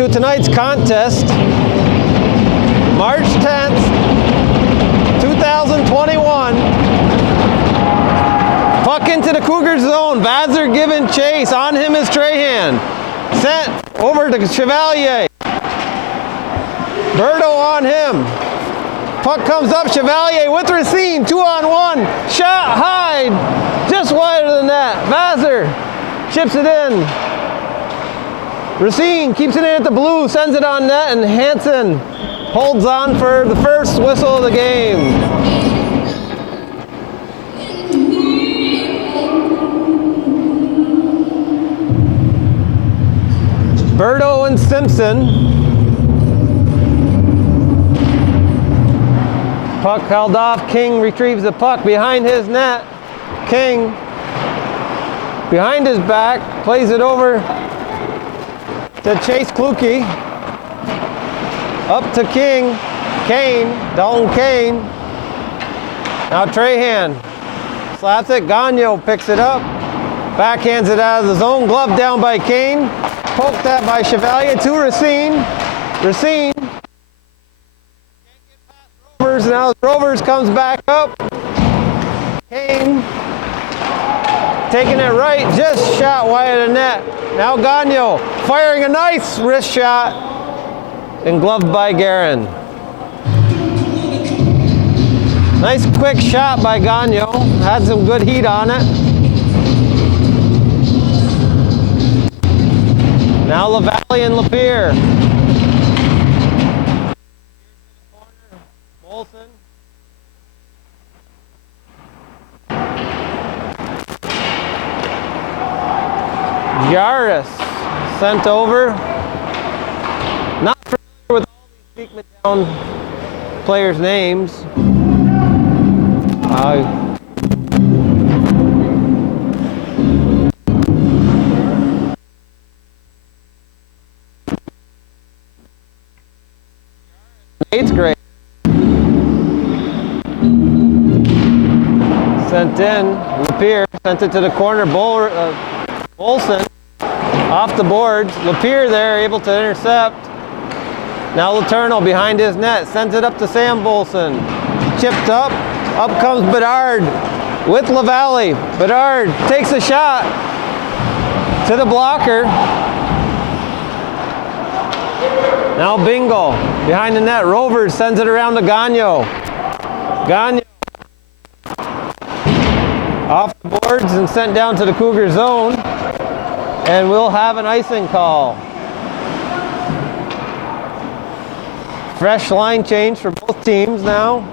to tonight's contest, March 10th, 2021. Puck into the Cougars zone. Vazer giving chase. On him is Trahan. Sent over to Chevalier. Berto on him. Puck comes up. Chevalier with Racine. 2-on-1. Shot high. Just wide of the net. Vazer chips it in. Racine keeps it in at the blue. Sends it on net. And Hansen holds on for the first whistle of the game. Berto and Simpson. Puck held off. King retrieves the puck behind his net. King, behind his back, plays it over to Chase Kluke. Up to King. Kane, Dalton Kane. Now Trahan slaps it. Gagnon picks it up. Backhands it out of the zone. Glove down by Kane. Poked that by Chevalier to Racine. Racine. Can't get past Rovers. Now Rovers comes back up. Kane taking it right. Just shot wide of the net. Now Gagnon firing a nice wrist shot. And gloved by Guerin. Nice quick shot by Gagnon. Had some good heat on it. Now LaValle and Lapierre. Molson. Jaris sent over. Not familiar with all these Bekmantown players' names. Eighth grade. Sent in. Lapierre sent it to the corner. Bolson off the boards. Lapierre there able to intercept. Now Letourneau behind his net. Sends it up to Sam Bolson. Chipped up. Up comes Bedard with LaValle. Bedard takes a shot to the blocker. Now Bingo behind the net. Rovers sends it around to Gagnon. Gagnon off the boards and sent down to the Cougar zone. And we'll have an icing call. Fresh line change for both teams now.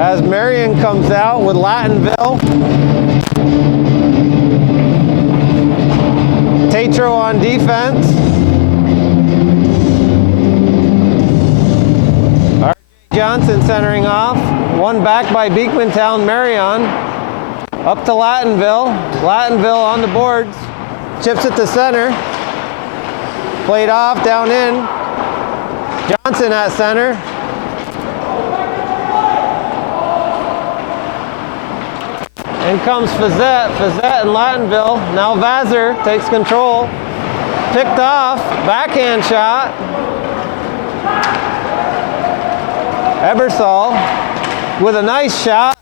As Marion comes out with Lattonville. Tatro on defense. Johnson centering off. One back by Bekmantown Marion. Up to Lattonville. Lattonville on the boards. Chips it to center. Played off, down in. Johnson at center. In comes Fazette. Fazette and Lattonville. Now Vazer takes control. Picked off. Backhand shot. Ebersol with a nice shot,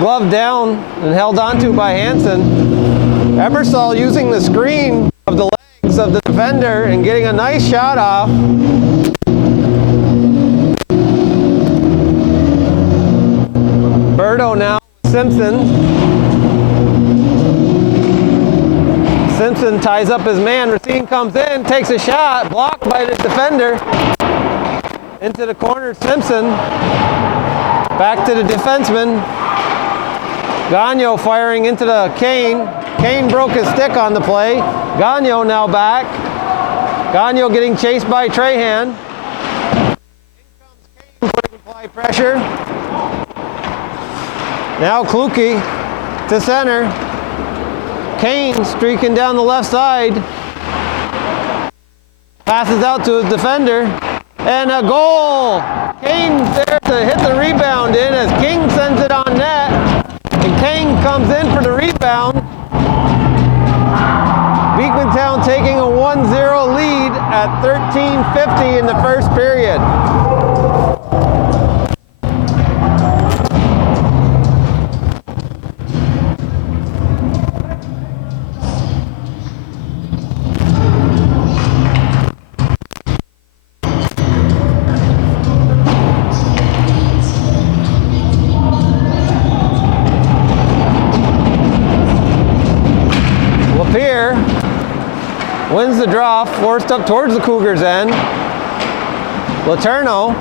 glove down and held onto by Hansen. Ebersol using the screen of the legs of the defender and getting a nice shot off. Berto now with Simpson. Simpson ties up his man. Racine comes in, takes a shot, blocked by the defender. Into the corner, Simpson. Back to the defenseman. Gagnon firing into the Kane. Kane broke his stick on the play. Gagnon now back. Gagnon getting chased by Trahan. In comes Kane putting apply pressure. Now Kluke to center. Kane streaking down the left side. Passes out to his defender. And a goal! Kane's there to hit the rebound in as King sends it on net. And Kane comes in for the rebound. Bekmantown taking a 1-0 lead. at 13:50 in the first period. Wins the draw, forced up towards the Cougars end. Letourneau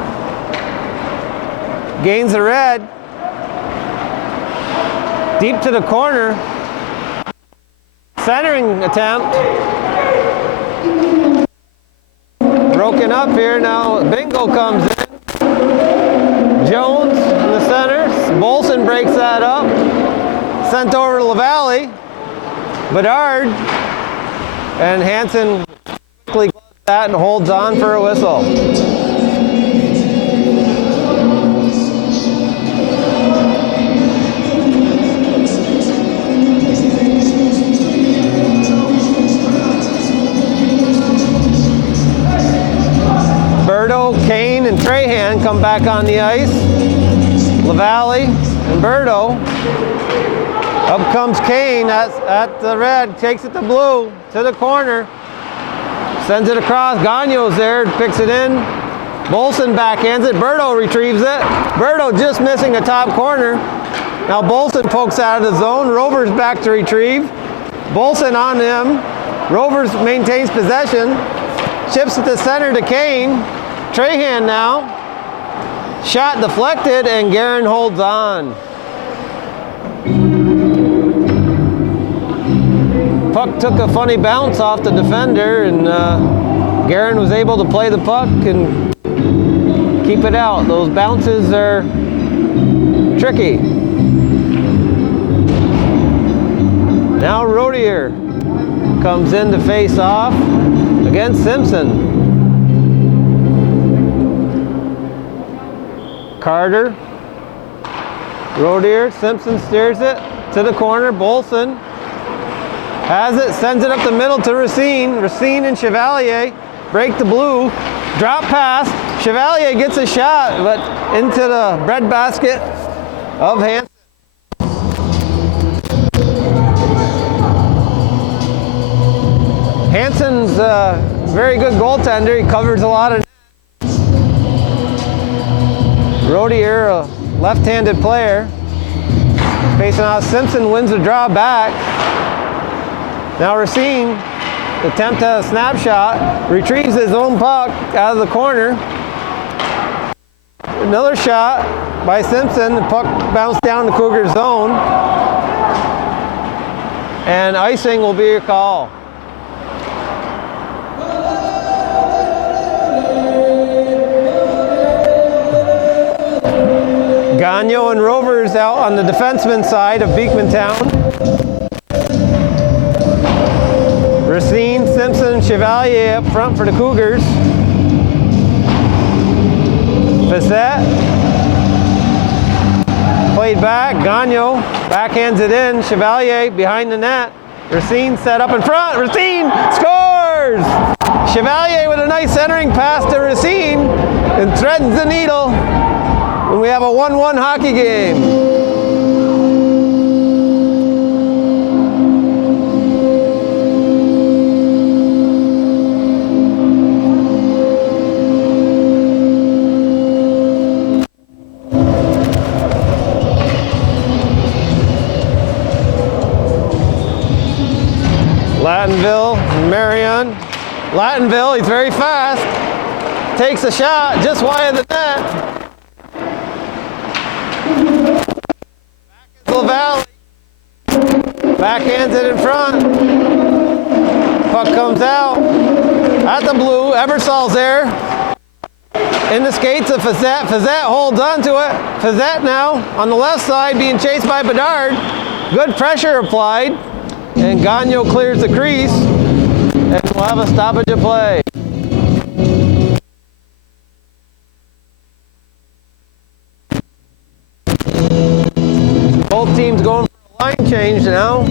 gains the red. Deep to the corner. Centering attempt. Broken up here now. Bingo comes in. Jones in the center. Bolson breaks that up. Sent over to LaValle. Bedard. And Hansen quickly gloves that and holds on for a whistle. Berto, Kane, and Trahan come back on the ice. LaValle and Berto. Up comes Kane at the red, takes it to blue, to the corner, sends it across. Gagno's there, picks it in. Bolson backhands it. Berto retrieves it. Berto just missing the top corner. Now Bolson pokes out of the zone. Rovers back to retrieve. Bolson on him. Rovers maintains possession. Chips at the center to Kane. Trahan now. Shot deflected, and Guerin holds on. Puck took a funny bounce off the defender, and Guerin was able to play the puck and keep it out. Those bounces are tricky. Now Rodier comes in to face off against Simpson. Carter, Rodier, Simpson steers it to the corner. Bolson has it, sends it up the middle to Racine. Racine and Chevalier break the blue. Drop pass. Chevalier gets a shot, but into the breadbasket of Hansen. Hansen's a very good goaltender. He covers a lot of nets. Rodier, a left-handed player. Facing off, Simpson wins the draw back. Now Racine attempts a snapshot, retrieves his own puck out of the corner. Another shot by Simpson. The puck bounced down the Cougars zone. And icing will be a call. Gagno and Rovers out on the defenseman side of Bekmantown. Racine, Simpson, Chevalier up front for the Cougars. Facette. Played back. Gagno backhands it in. Chevalier behind the net. Racine set up in front. Racine scores! Chevalier with a nice centering pass to Racine and threads the needle. And we have a 1-1 hockey game. Lattonville, Marion. Lattonville, he's very fast. Takes a shot just wide of the net. Back is LaValle. Backhands it in front. Puck comes out. At the blue, Ebersol's there. In the skates of Facette. Facette holds on to it. Facette now on the left side being chased by Bedard. Good pressure applied. And Gagno clears the crease, and we'll have a stoppage of play. Both teams going for a line change now.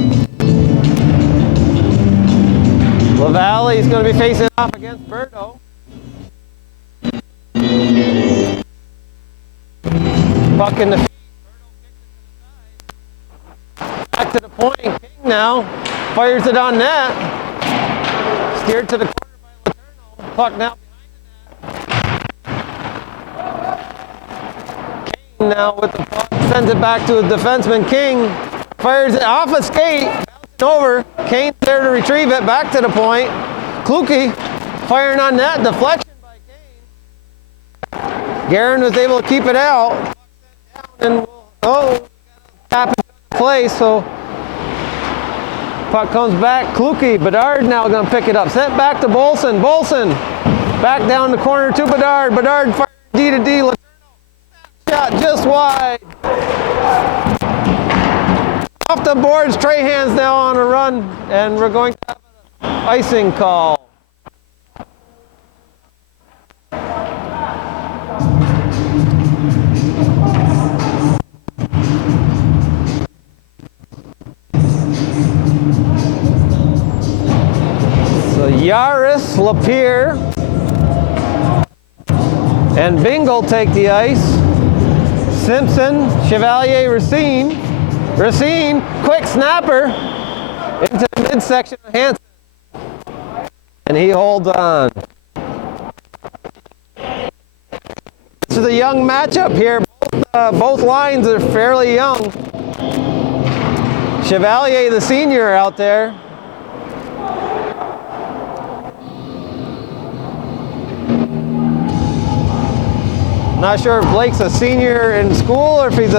LaValle's going to be facing off against Berto. Puck in the feet. Back to the point. King now fires it on net. Steered to the corner by Letourneau. Puck now behind the net. King now with the puck. Sends it back to a defenseman. King fires it off a skate. Bouncing over. Kane's there to retrieve it. Back to the point. Kluke firing on net. Deflection by Kane. Guerin was able to keep it out. Puck sent down and tap it into play. So puck comes back. Kluke. Bedard now going to pick it up. Sent back to Bolson. Bolson back down the corner to Bedard. Bedard firing D to D. Shot just wide. Off the boards, Trahan's now on a run, and we're going to have an icing call. So Yaris, Lapierre, and Bingle take the ice. Simpson, Chevalier, Racine. Racine, quick snapper into the midsection of Hansen. And he holds on. This is a young matchup here. Both lines are fairly young. Chevalier, the senior, out there. Not sure if Blake's a senior in school or if he's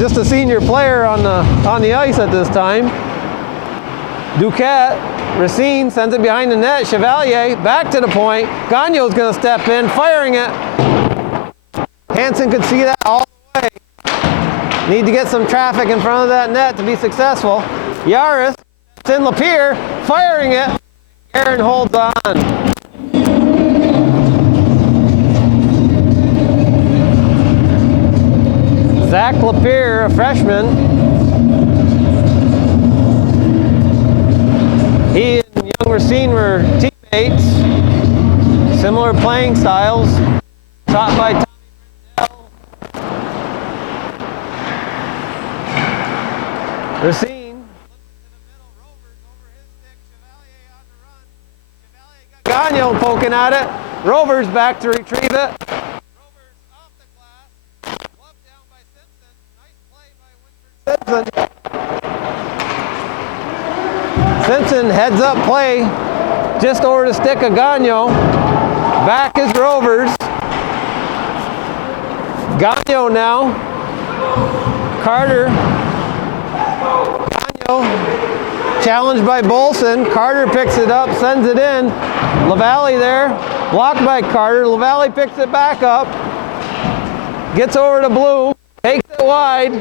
just a senior player on the ice at this time. Duquette, Racine sends it behind the net. Chevalier back to the point. Gagno's going to step in, firing it. Hansen could see that all the way. Need to get some traffic in front of that net to be successful. Yaris, in Lapierre, firing it. Aaron holds on. Zach Lapierre, a freshman. He and young Racine were teammates. Similar playing styles. Taught by Tommy Brindell. Racine flips to the middle. Rovers over his stick. Chevalier on the run. Chevalier got Gagno poking at it. Rovers back to retrieve it. Simpson heads up play just over the stick of Gagno. Back is Rovers. Gagno now. Carter. Gagno challenged by Bolson. Carter picks it up, sends it in. LaValle there. Blocked by Carter. LaValle picks it back up. Gets over to Blue. Takes it wide.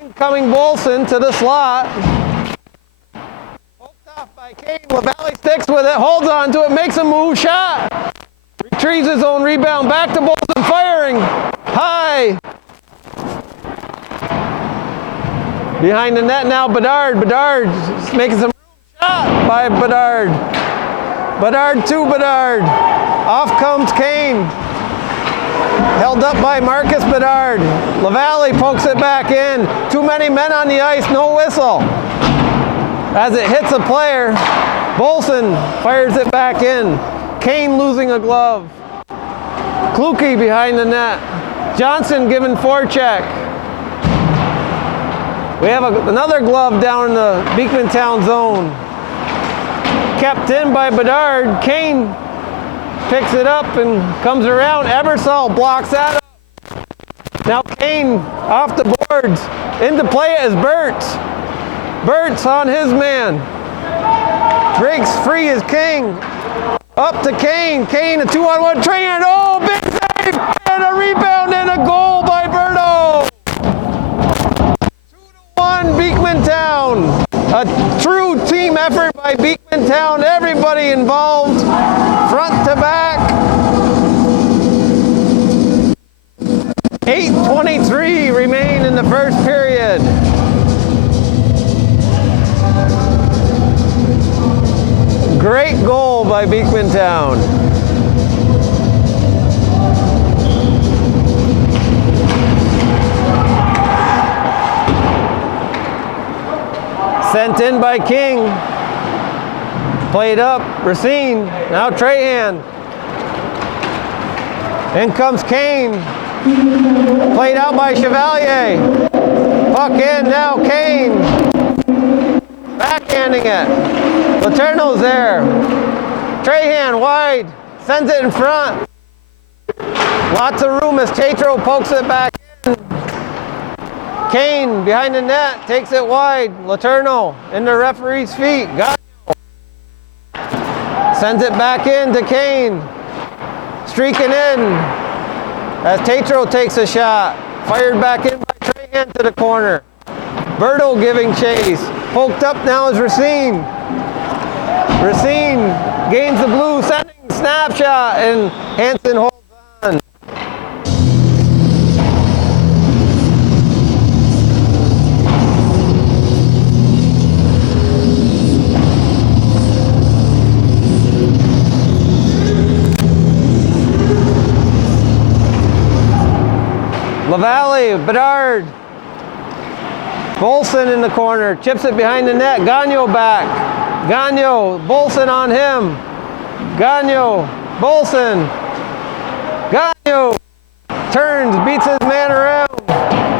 Incoming Bolson to the slot. Poked off by Kane. LaValle sticks with it, holds on to it, makes a move, shot. Retrieves his own rebound, back to Bolson, firing. High. Behind the net now, Bedard. Bedard making some room, shot by Bedard. Bedard to Bedard. Off comes Kane. Held up by Marcus Bedard. LaValle pokes it back in. Too many men on the ice, no whistle. As it hits a player, Bolson fires it back in. Kane losing a glove. Kluke behind the net. Johnson giving forecheck. We have another glove down in the Bekmantown zone. Kept in by Bedard. Kane picks it up and comes around. Ebersol blocks that up. Now Kane off the boards. Into play is Burt's. Burt's on his man. Breaks free as King. Up to Kane. Kane, a 2-on-1 train. Oh, big save! And a rebound and a goal by Berto. 2-1 Bekmantown. A true team effort by Bekmantown. Everybody involved. Front to back. 8:23 remain in the first period. Great goal by Bekmantown. Sent in by King. Played up, Racine. Now Trahan. In comes Kane. Played out by Chevalier. Puck in, now Kane. Backhanding it. Laterno's there. Trahan wide. Sends it in front. Lots of room as Tatro pokes it back in. Kane behind the net, takes it wide. Laterno in the referee's feet. Got sends it back in to Kane. Streaking in as Tatro takes a shot. Fired back in by Trahan to the corner. Berto giving chase. Poked up now is Racine. Racine gains the blue, sending snapshot, and Hansen holds on. LaValle, Bedard. Bolson in the corner, chips it behind the net. Gagnon back. Gagnon, Bolson on him. Gagnon, Bolson. Gagnon turns, beats his man around.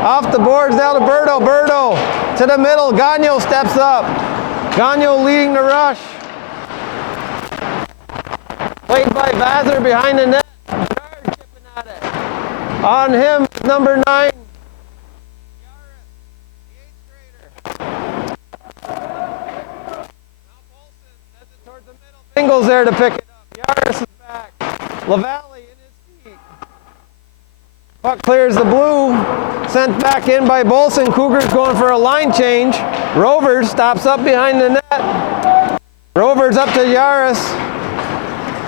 Off the boards, down to Berto. Berto to the middle. Gagnon steps up. Gagnon leading the rush. Played by Vassar behind the net. Bedard chipping at it. On him, number 9. Singles there to pick it up. Yaris is back. LaValle in his feet. Puck clears the blue. Sent back in by Bolson. Cougars going for a line change. Rovers stops up behind the net. Rovers up to Yaris.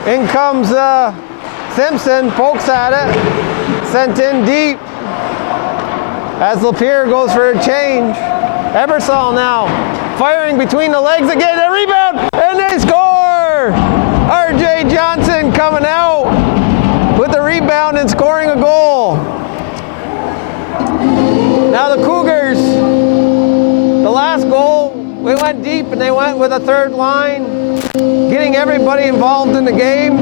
In comes Simpson. Pokes at it. Sent in deep. As Lapierre goes for a change. Ebersol now. Firing between the legs again. A rebound. And they score! R.J. Johnson coming out with the rebound and scoring a goal. Now the Cougars, the last goal, we went deep and they went with a third line, getting everybody involved in the game.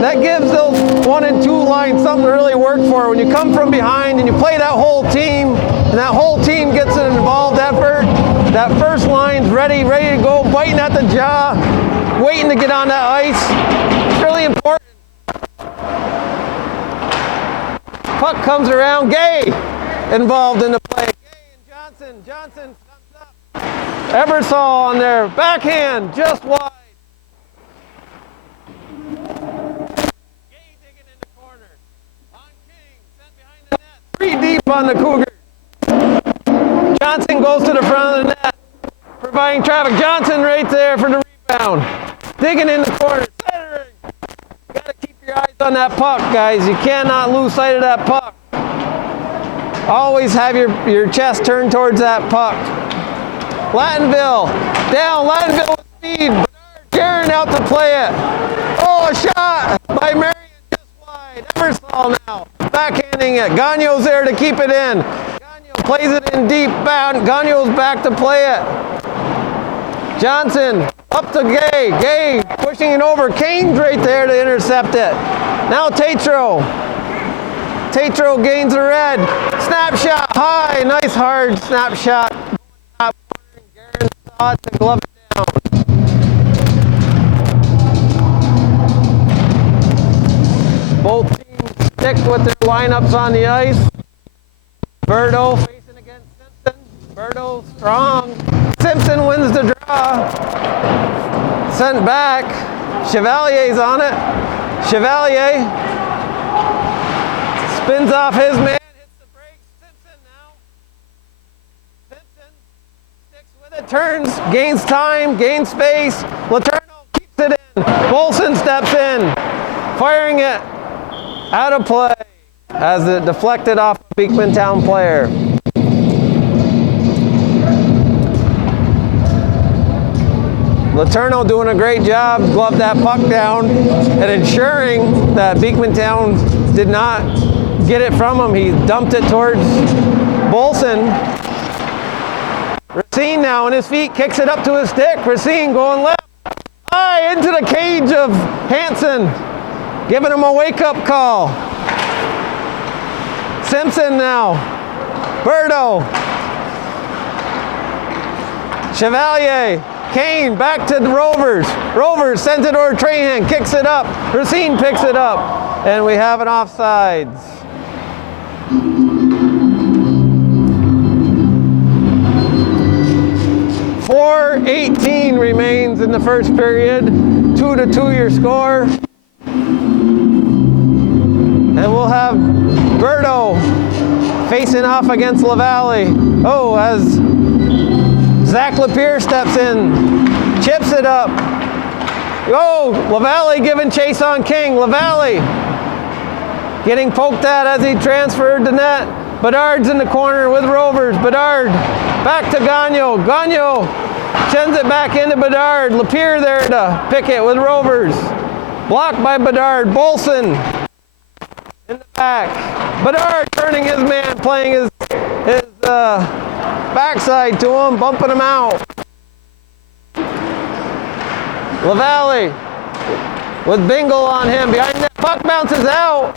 That gives those 1 and 2 lines something to really work for. When you come from behind and you play that whole team, and that whole team gets an involved effort, that first line's ready to go, biting at the jaw, waiting to get on that ice. It's really important. Puck comes around. Gay involved in the play. Gay and Johnson. Johnson comes up. Ebersol on there. Backhand just wide. Gay digging in the corner. On King. Sent behind the net. 3 deep on the Cougars. Johnson goes to the front of the net. Providing traffic. Johnson right there for the rebound. Digging in the corner, centering. You gotta keep your eyes on that puck, guys. You cannot lose sight of that puck. Always have your chest turned towards that puck. Lattonville, down, Lattonville with speed. Bedard, Jaron out to play it. Oh, a shot by Marion, just wide. Ebersol now, backhanding it. Gagnon's there to keep it in. Gagnon plays it in deep, bound. Gagnon's back to play it. Johnson. Up to Gay. Gay pushing it over. Kane's right there to intercept it. Now Tatro. Tatro gains the red. Snapshot high. Nice hard snapshot. Garen saw it to glove it down. Both teams stick with their lineups on the ice. Berto facing against Simpson. Berto strong. Simpson wins the draw. Sent back. Chevalier's on it. Chevalier spins off his man, hits the brakes. Simpson now. Simpson sticks with it, turns, gains time, gains space. Laterno keeps it in. Bolson steps in, firing it out of play as it deflected off a Bekmantown player. Letourneau doing a great job, gloved that puck down and ensuring that Bekmantown did not get it from him. He dumped it towards Bolson. Racine now on his feet, kicks it up to his stick. Racine going left, high into the cage of Hansen, giving him a wake-up call. Simpson now, Berto, Chevalier, Kane back to the Rovers. Rovers sends it over Trahan, kicks it up. Racine picks it up, and we have an offsides. .4:18 remains in the first period. 2-2 your score. And we'll have Berto facing off against LaValle. Oh, as Zach Lapierre steps in, chips it up. Oh, LaValle giving chase on King. LaValle getting poked at as he transferred the net. Bedard's in the corner with Rovers. Bedard back to Gagnon. Gagnon sends it back into Bedard. Lapierre there to pick it with Rovers. Blocked by Bedard. Bolson in the back. Bedard turning his man, playing his backside to him, bumping him out. LaValle with Bingle on him. Behind that, puck bounces out.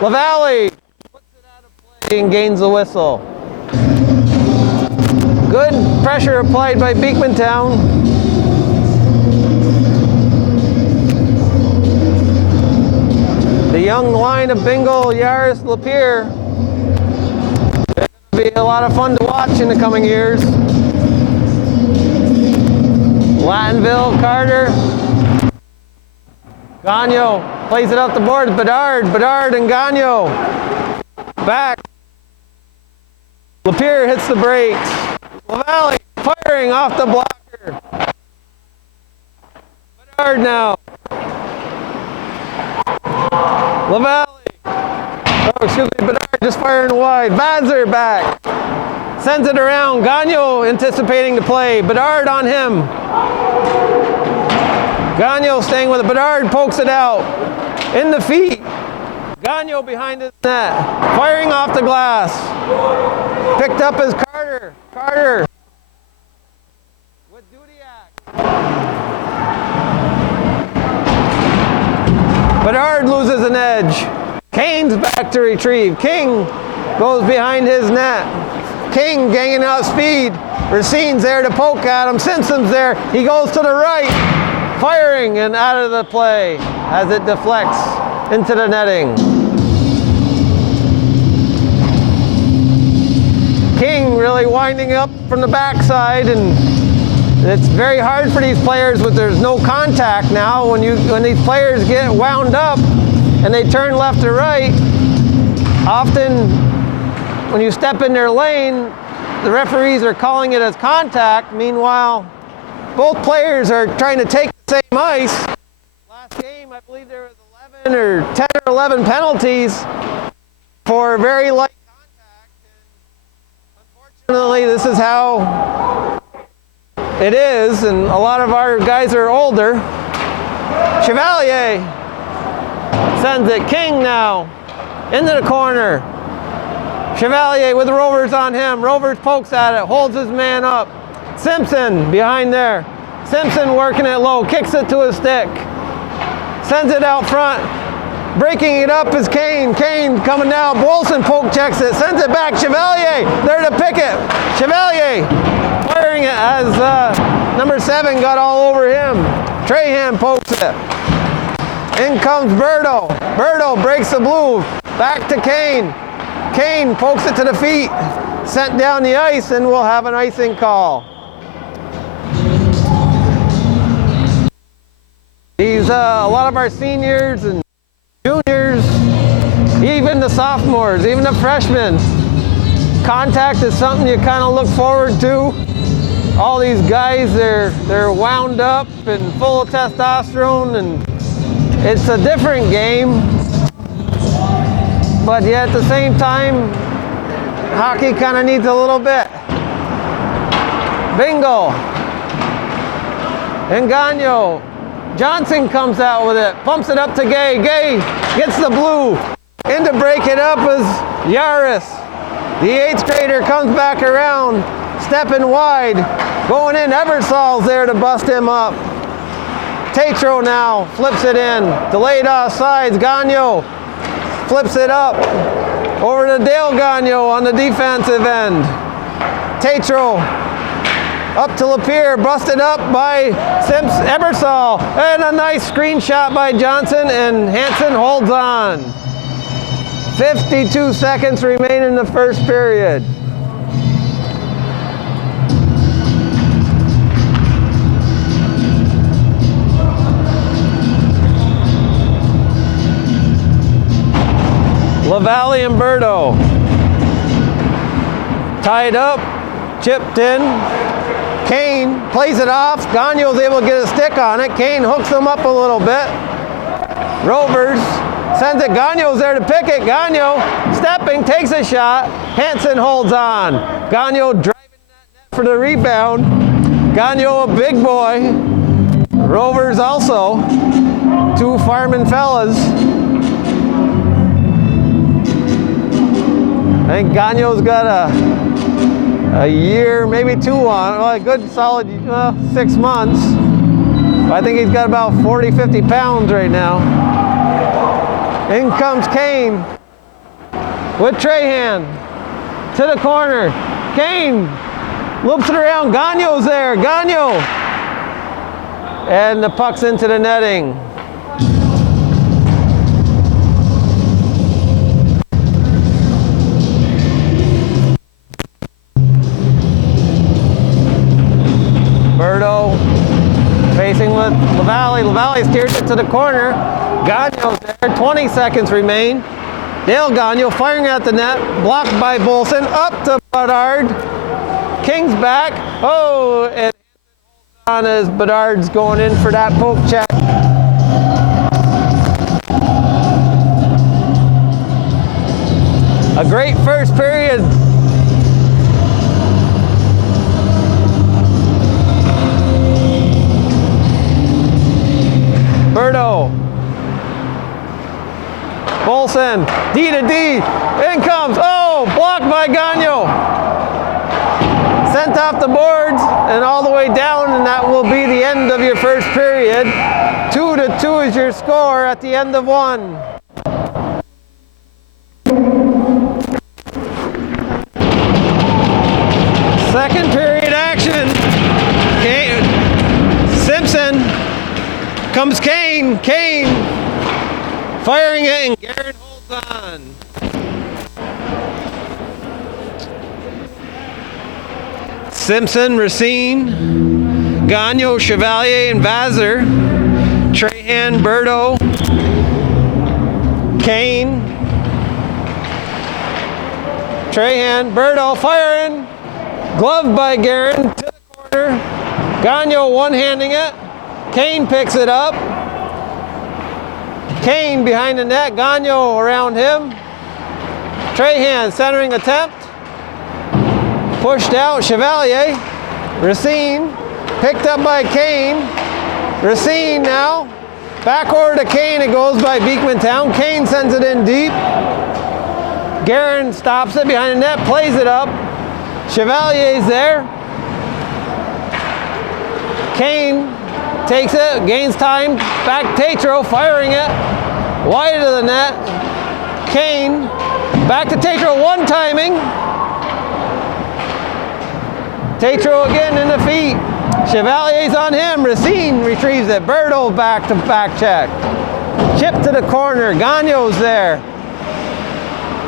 LaValle puts it out of play and gains the whistle. Good pressure applied by Bekmantown. The young line of Bingle, Yaris, Lapierre. It's going to be a lot of fun to watch in the coming years. Lattonville, Carter. Gagnon plays it up the board. Bedard and Gagnon. Back. Lapierre hits the brakes. LaValle firing off the blocker. Bedard now. LaValle. Oh, excuse me, Bedard just firing wide. Vazzer back. Sends it around. Gagnon anticipating the play. Bedard on him. Gagnon staying with it. Bedard pokes it out. In the feet. Gagnon behind his net. Firing off the glass. Picked up as Carter. Carter. With Dudiak. Bedard loses an edge. Kane's back to retrieve. King goes behind his net. King gaining out speed. Racine's there to poke at him. Simpson's there. He goes to the right. Firing and out of the play as it deflects into the netting. King really winding up from the backside, and it's very hard for these players when there's no contact now. When these players get wound up and they turn left or right, often when you step in their lane, the referees are calling it as contact. Meanwhile, both players are trying to take the same ice. Last game, I believe there was 10 or 11 penalties for very light contact. And unfortunately, this is how it is, and a lot of our guys are older. Chevalier sends it. King now into the corner. Chevalier with Rovers on him. Rovers pokes at it, holds his man up. Simpson behind there. Simpson working it low, kicks it to his stick. Sends it out front. Breaking it up is Kane. Kane coming down. Bolson poke checks it. Sends it back. Chevalier there to pick it. Chevalier firing it as number 7 got all over him. Trahan pokes it. In comes Berto. Berto breaks the blue. Back to Kane. Kane pokes it to the feet. Sent down the ice, and we'll have an icing call. These a lot of our seniors and juniors, even the sophomores, even the freshmen, contact is something you kind of look forward to. All these guys, they're wound up and full of testosterone, and it's a different game. But yet at the same time, hockey kind of needs a little bit. Bingo. and Gagno. Johnson comes out with it, pumps it up to Gay. Gay gets the blue. In to break it up is Yaris. The 8th grader comes back around, stepping wide. Going in, Ebersol's there to bust him up. Tatro now flips it in. Delayed offsides, Gagno flips it up. Over to Dale Gagno on the defensive end. Tatro up to Lapierre, busted up by Ebersol. And a nice screenshot by Johnson, and Hansen holds on. 52 seconds remain in the first period. LaValle and Berto. Tied up, chipped in. Kane plays it off. Gagno's able to get a stick on it. Kane hooks him up a little bit. Rovers sends it. Gagno's there to pick it. Gagno stepping, takes a shot. Hansen holds on. Gagno driving that net for the rebound. Gagno a big boy. Rovers also. 2 Farman fellas. I think Gagno's got a year, maybe 2 on, well, a good solid 6 months. I think he's got about 40, 50 pounds right now. In comes Kane with Trahan to the corner. Kane loops it around. Gagno's there. Gagno. And the puck's into the netting. Berto facing with LaValle. LaValle steers it to the corner. Gagno's there. 20 seconds remain. Dale Gagno firing at the net. Blocked by Bolson. Up to Bedard. King's back. Oh, and on as Bedard's going in for that poke check. A great first period. Berto. Bolson, D to D, in comes, oh, blocked by Gagno. Sent off the boards and all the way down, and that will be the end of your first period. 2-2 is your score at the end of 1. Second period action. Kane, Simpson, comes Kane, firing it, and Garrett holds on. Simpson, Racine, Gagno, Chevalier, and Vassar. Trahan, Berto, Kane. Trahan, Berto, firing. Gloved by Guerin to the corner. Gagno one-handing it. Kane picks it up. Kane behind the net. Gagno around him. Trahan centering attempt. Pushed out. Chevalier. Racine. Picked up by Kane. Racine now. Back over to Kane. It goes by Bekmantown. Kane sends it in deep. Guerin stops it behind the net. Plays it up. Chevalier's there. Kane takes it, gains time, back Tatro, firing it, wide of the net. Kane, back to Tatro, one timing. Tatro again in the feet. Chevalier's on him, Racine retrieves it. Berto back to back check. Chip to the corner, Gagno's there.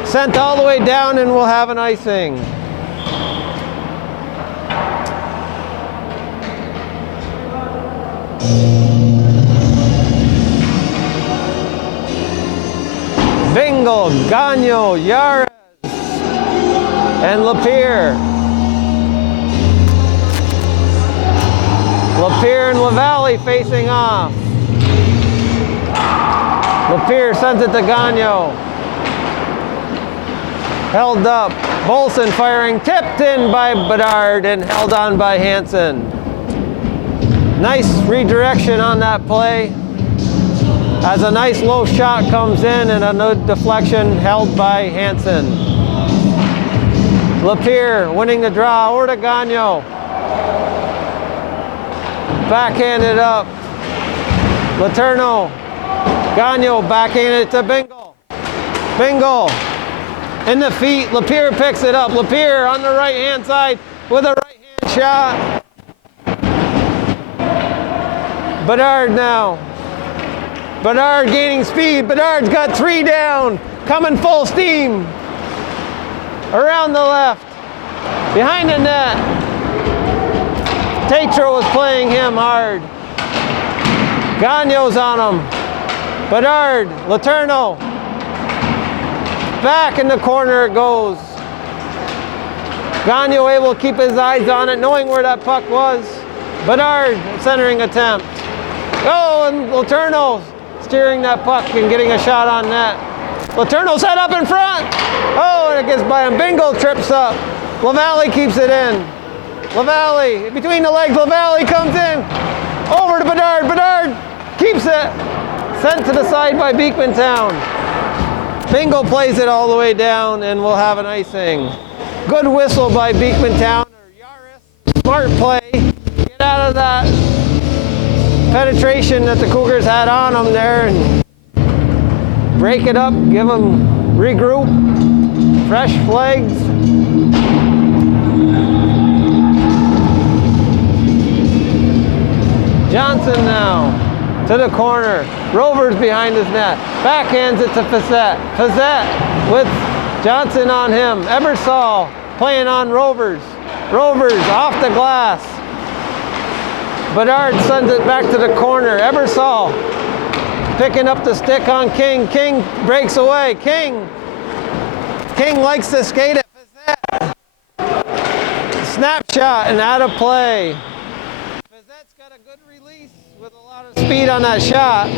Sent all the way down, and we'll have an icing. Bingle, Gagno, Yares, and Lapierre. Lapierre and LaValle facing off. Lapierre sends it to Gagno. Held up. Bolson firing, tipped in by Bedard and held on by Hansen. Nice redirection on that play. As a nice low shot comes in and a no deflection held by Hansen. Lapierre winning the draw over to Gagnon. Backhanded up. Letourneau. Gagnon backhanded to Bingle. Bingle in the feet. Lapierre picks it up. Lapierre on the right hand side with a right hand shot. Bedard now. Bedard gaining speed. Bedard's got 3 down. Coming full steam. Around the left. Behind the net. Tatro was playing him hard. Gagnon's on him. Bedard. Letourneau. Back in the corner it goes. Gagnon able to keep his eyes on it, knowing where that puck was. Bedard centering attempt. Oh, and Letourneau steering that puck and getting a shot on net. Letourneau set up in front. Oh, and it gets by him. Bingle trips up. LaValle keeps it in. LaValle, between the legs, LaValle comes in. Over to Bedard. Bedard keeps it. Sent to the side by Bekmantown. Bingle plays it all the way down and we'll have an icing. Good whistle by Bekmantown or Yaris. Smart play. Get out of that penetration that the Cougars had on them there and break it up, give them regroup, fresh flags. Johnson now to the corner. Rovers behind his net. Backhands it to Fiset. Fiset with Johnson on him. Ebersol playing on Rovers. Rovers off the glass. Bedard sends it back to the corner. Ebersol picking up the stick on King. King breaks away. King likes to skate it. Snapshot and out of play. Fizet's got a good release with a lot of speed on that shot.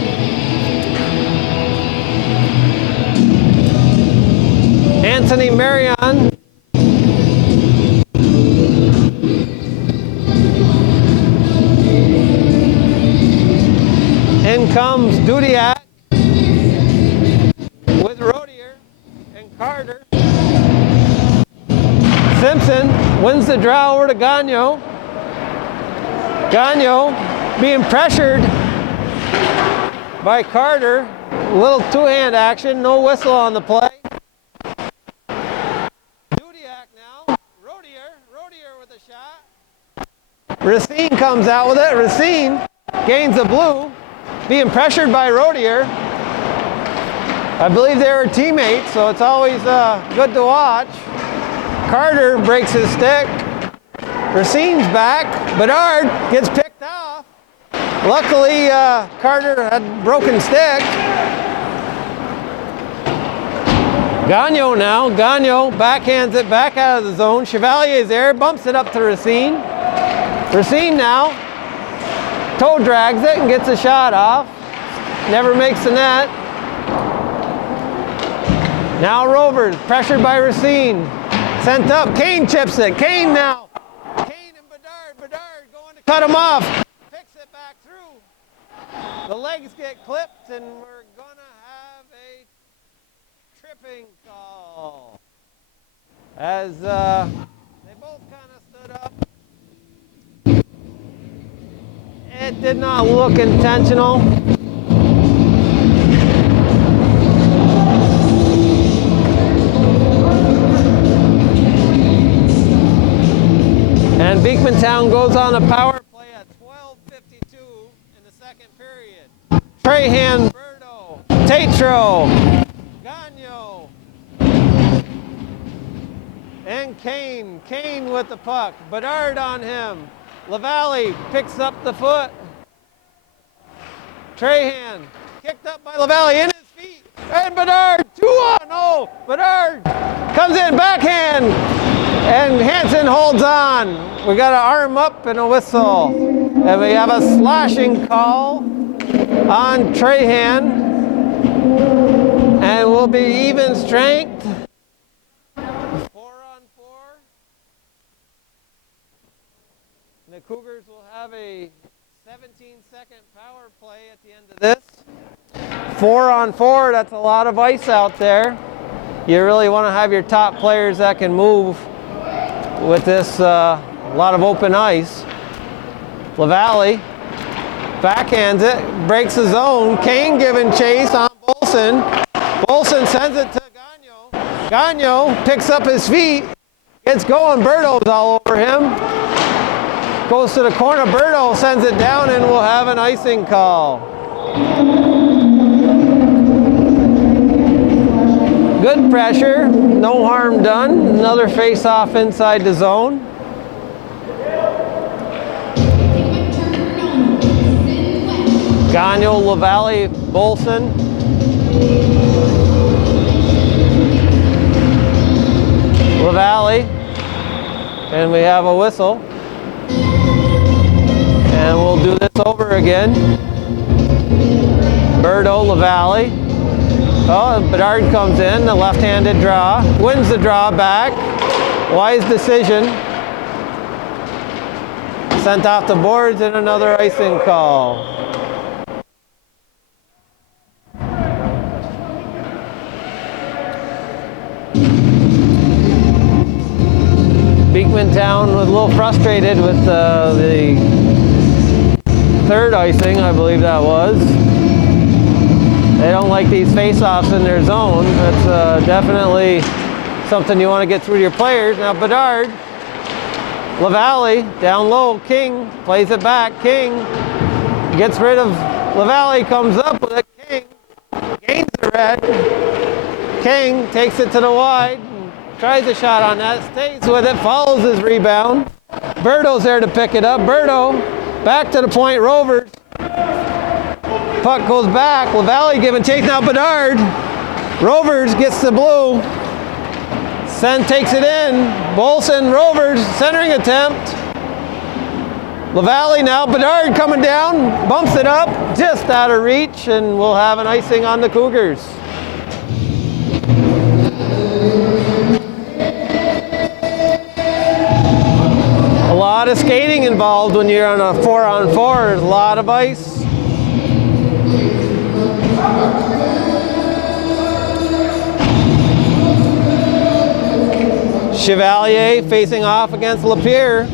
Anthony Marion. In comes Dudiak with Rodier and Carter. Simpson wins the draw over to Gagnon. Gagnon being pressured by Carter. A little two-hand action, no whistle on the play. Dudiak now. Rodier with a shot. Racine comes out with it. Racine gains the blue. Being pressured by Rodier. I believe they were teammates, so it's always good to watch. Carter breaks his stick. Racine's back. Bedard gets picked off. Luckily, Carter had broken stick. Gagnon now. Gagnon backhands it back out of the zone. Chevalier's there, bumps it up to Racine. Racine now. Toe drags it and gets a shot off. Never makes the net. Now Rovers, pressured by Racine. Sent up, Kane chips it. Kane now. Kane and Bedard. Bedard going to cut him off. Picks it back through. The legs get clipped and we're going to have a tripping call. As they both kind of stood up. It did not look intentional. And Bekmantown goes on a power play at 12:52 in the second period. Trahan, Berto, Tatro, Gagnon, and Kane. Kane with the puck. Bedard on him. LaValle picks up the foot. Trahan kicked up by LaValle in his feet. And Bedard, 2-on. Oh, Bedard comes in backhand. And Hansen holds on. We got an arm up and a whistle. And we have a slashing call on Trahan. And we'll be even strength. 4-on-4. The Cougars will have a 7 17-second power play at the end of this. 4-on-4, that's a lot of ice out there. You really want to have your top players that can move with this lot of open ice. LaValle backhands it, breaks the zone. Kane giving chase on Bolson. Bolson sends it to Gagnon. Gagnon picks up his feet, gets going. Berto's all over him. Goes to the corner. Berto sends it down, and we'll have an icing call. Good pressure, no harm done. Another face-off inside the zone. Gagnon, LaValle, Bolson. LaValle, and we have a whistle. And we'll do this over again. Berto, LaValle. Oh, Bedard comes in, the left-handed draw. Wins the draw back. Wise decision. Sent off the boards and another icing call. Bekmantown was a little frustrated with the third icing, I believe that was. They don't like these face-offs in their zone. That's definitely something you want to get through to your players. Now Bedard, LaValle, down low, King plays it back. King gets rid of LaValle, comes up with it. King gains the red. King takes it to the wide, tries a shot on that, stays with it, follows his rebound. Berto's there to pick it up. Berto back to the point, Rovers. Puck goes back, LaValle giving chase, now Bedard. Rovers gets the blue. Takes it in. Bolson, Rovers, centering attempt. LaValle now, Bedard coming down, bumps it up, just out of reach, and we'll have an icing on the Cougars. A lot of skating involved when you're on a 4-on-4, there's a lot of ice. Chevalier facing off against Lapierre.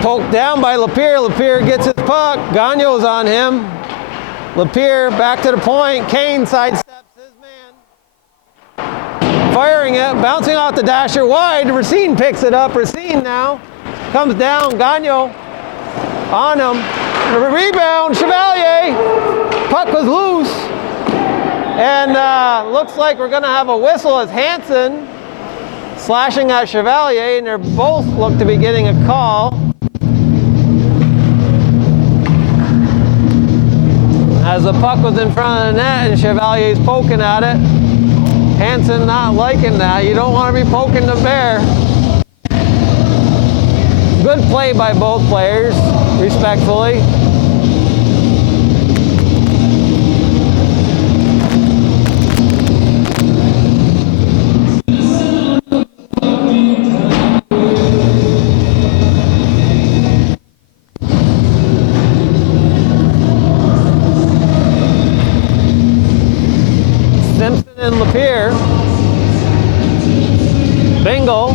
Poked down by Lapierre. Lapierre gets his puck. Gagnon's on him. Lapierre back to the point. Kane sidesteps his man. Firing it, bouncing off the dasher wide. Racine picks it up. Racine now comes down. Gagnon on him. Rebound, Chevalier. Puck was loose. And looks like we're going to have a whistle as Hansen slashing at Chevalier, and they both look to be getting a call. As the puck was in front of the net and Chevalier's poking at it. Hansen not liking that. You don't want to be poking the bear. Good play by both players, respectfully. And Lapierre. Bingle.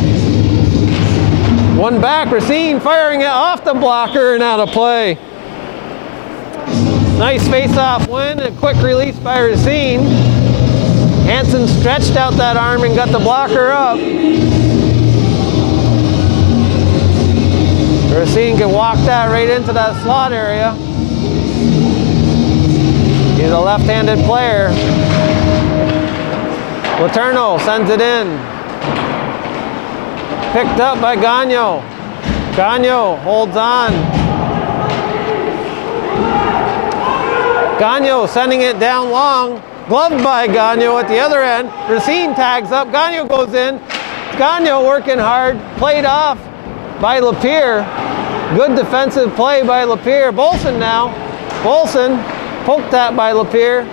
One back, Racine firing it off the blocker and out of play. Nice face-off win, a quick release by Racine. Hansen stretched out that arm and got the blocker up. Racine can walk that right into that slot area. He's a left-handed player. Letourneau sends it in. Picked up by Gagnon. Gagnon holds on. Gagnon sending it down long. Gloved by Gagnon at the other end. Racine tags up. Gagnon goes in. Gagnon working hard. Played off by Lapierre. Good defensive play by Lapierre. Bolson now. Bolson poked that by Lapierre.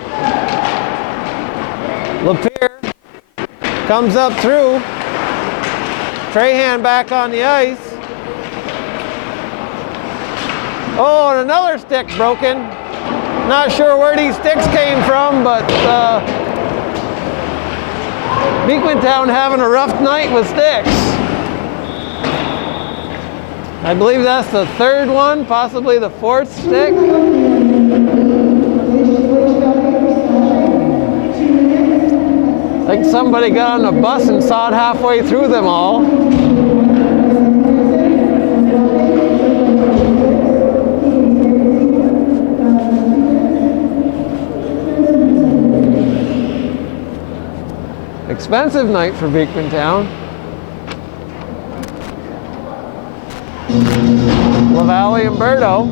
Lapierre comes up through. Trahan back on the ice. Oh, and another stick broken. Not sure where these sticks came from, but Bekmantown having a rough night with sticks. I believe that's the third one, possibly the fourth stick. I think somebody got on a bus and sawed halfway through them all. Expensive night for Bekmantown. LaValle and Berto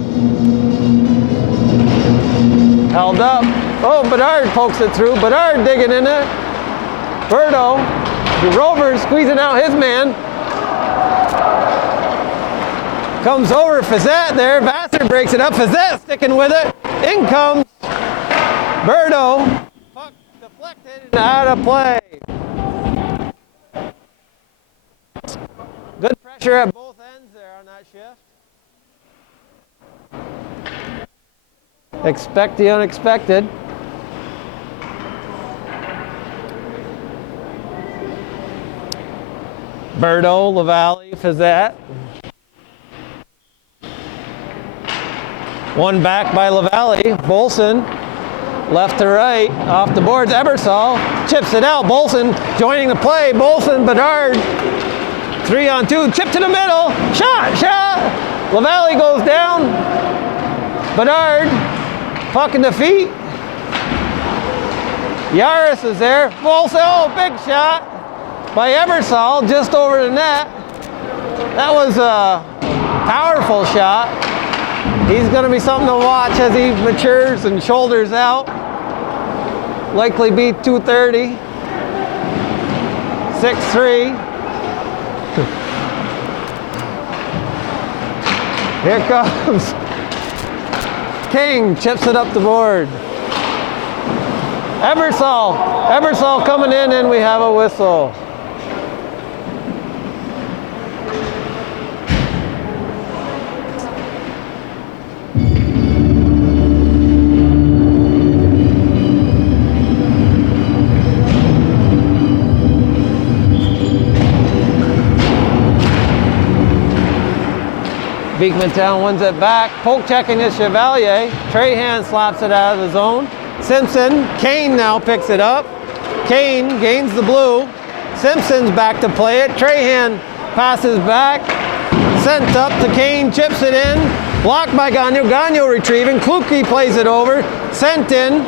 held up. Oh, Bedard pokes it through. Bedard digging in it. Berto, the Rovers squeezing out his man. Comes over Fizzette there. Vassar breaks it up. Fizzette sticking with it. In comes Berto. Puck deflected and out of play. Good pressure at both ends there on that shift. Expect the unexpected. Berto, LaValle, Fizzette. One back by LaValle. Bolson, left to right, off the boards. Ebersol chips it out. Bolson joining the play. Bolson, Bedard. 3-on-2, chip to the middle. Shot. LaValle goes down. Bedard, puck in the feet. Yaris is there. Bolson, oh, big shot by Ebersol, just over the net. That was a powerful shot. He's going to be something to watch as he matures and shoulders out. Likely be 230. 6'3". Here comes King, chips it up the board. Ebersol coming in, and we have a whistle. Bekmantown wins it back. Poke checking is Chevalier. Trahan slaps it out of the zone. Simpson, Kane now picks it up. Kane gains the blue. Simpson's back to play it. Trahan passes back. Sent up to Kane, chips it in. Blocked by Gagnon. Gagnon retrieving. Kluke plays it over. Sent in.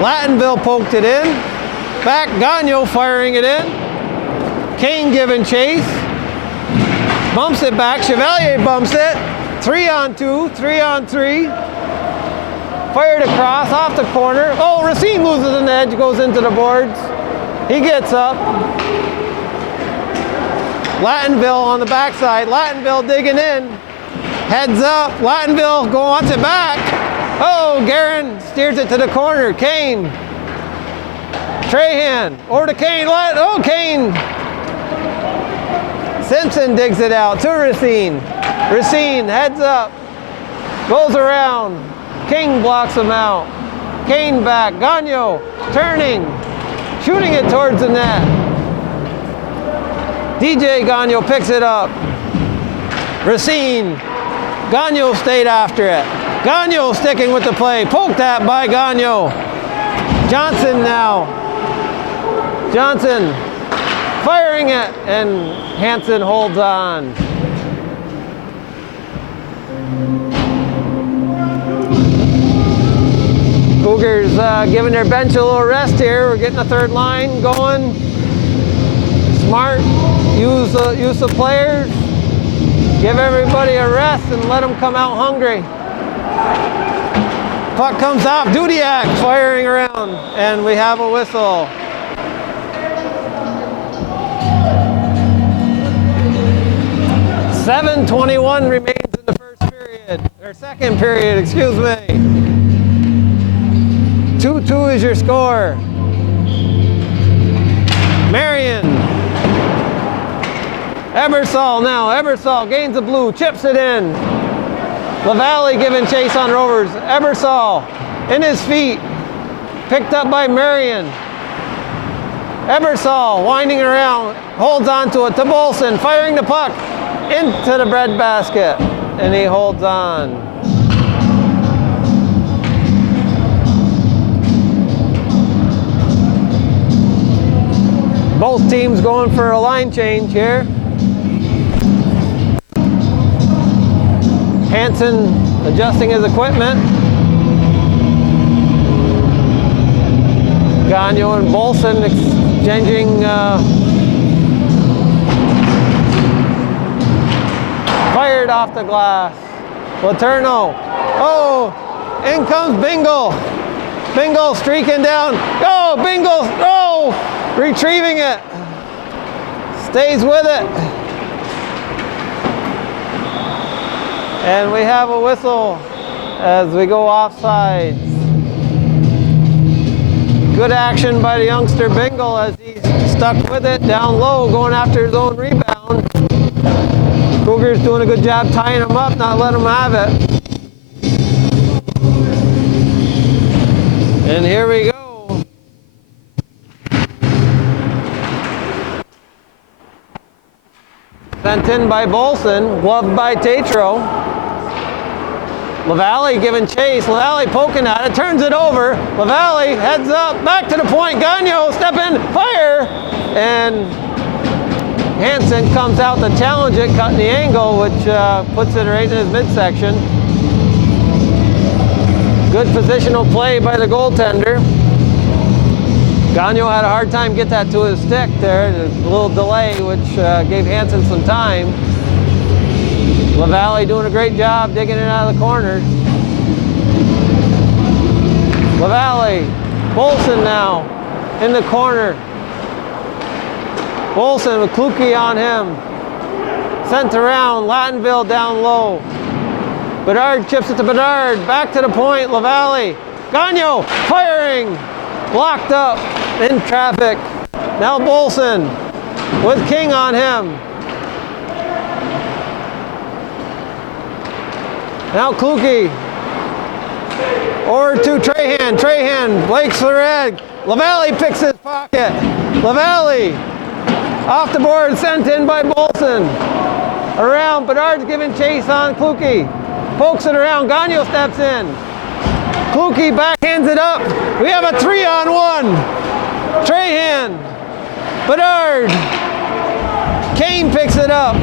Lattenville poked it in. Back, Gagnon firing it in. Kane giving chase. Bumps it back, Chevalier bumps it. 3-on-2, 3-on-3. Fired across, off the corner. Oh, Racine loses an edge, goes into the boards. He gets up. Lattenville on the backside. Lattenville digging in. Heads up, Lattenville wants it back. Oh, Guerin steers it to the corner. Kane. Trahan, over to Kane. Oh, Kane. Simpson digs it out to Racine. Racine heads up, goes around. King blocks him out. Kane back. Gagnon turning, shooting it towards the net. DJ Gagnon picks it up. Racine. Gagnon stayed after it. Gagnon sticking with the play. Poked at by Gagnon. Johnson now. Johnson firing it, and Hansen holds on. Cougars giving their bench a little rest here. We're getting the third line going. Smart, use the players. Give everybody a rest and let them come out hungry. Puck comes off, Dudiak firing around, and we have a whistle. .7:21 remains in the first period, or second period, excuse me. 2-2 is your score. Marion. Ebersol now. Ebersol gains the blue, chips it in. LaValle giving chase on Rovers. Ebersol in his feet. Picked up by Marion. Ebersol winding around. Holds on to it to Bolson. Firing the puck into the breadbasket. And he holds on. Both teams going for a line change here. Hansen adjusting his equipment. Gagnon and Bolson exchanging fired off the glass. Letourneau. Oh, in comes Bingle. Bingle streaking down. Go, Bingle. Oh, retrieving it. Stays with it. And we have a whistle as we go offsides. Good action by the youngster Bingle as he's stuck with it down low, going after his own rebound. Cougars doing a good job tying him up, not letting him have it. And here we go. Sent in by Bolson, gloved by Tatro. LaValle giving chase. LaValle poking at it, turns it over. LaValle heads up, back to the point. Gagnon, step in, fire! And Hansen comes out to challenge it, cutting the angle, which puts it right in his midsection. Good positional play by the goaltender. Gagnon had a hard time get that to his stick there. There's a little delay, which gave Hansen some time. LaValle doing a great job digging it out of the corner. LaValle, Bolson now in the corner. Bolson with Kluke on him. Sent around, Lattenville down low. Bedard chips it to Bedard, back to the point, LaValle. Gagnon firing, blocked up in traffic. Now Bolson with King on him. Now Kluke. Over to Trahan. Trahan, Blake's the red. LaValle picks his pocket. LaValle off the board, sent in by Bolson. Around, Bedard's giving chase on Kluke. Pokes it around, Gagnon steps in. Kluke backhands it up. We have a 3-on-1. Trahan, Bedard. Kane picks it up.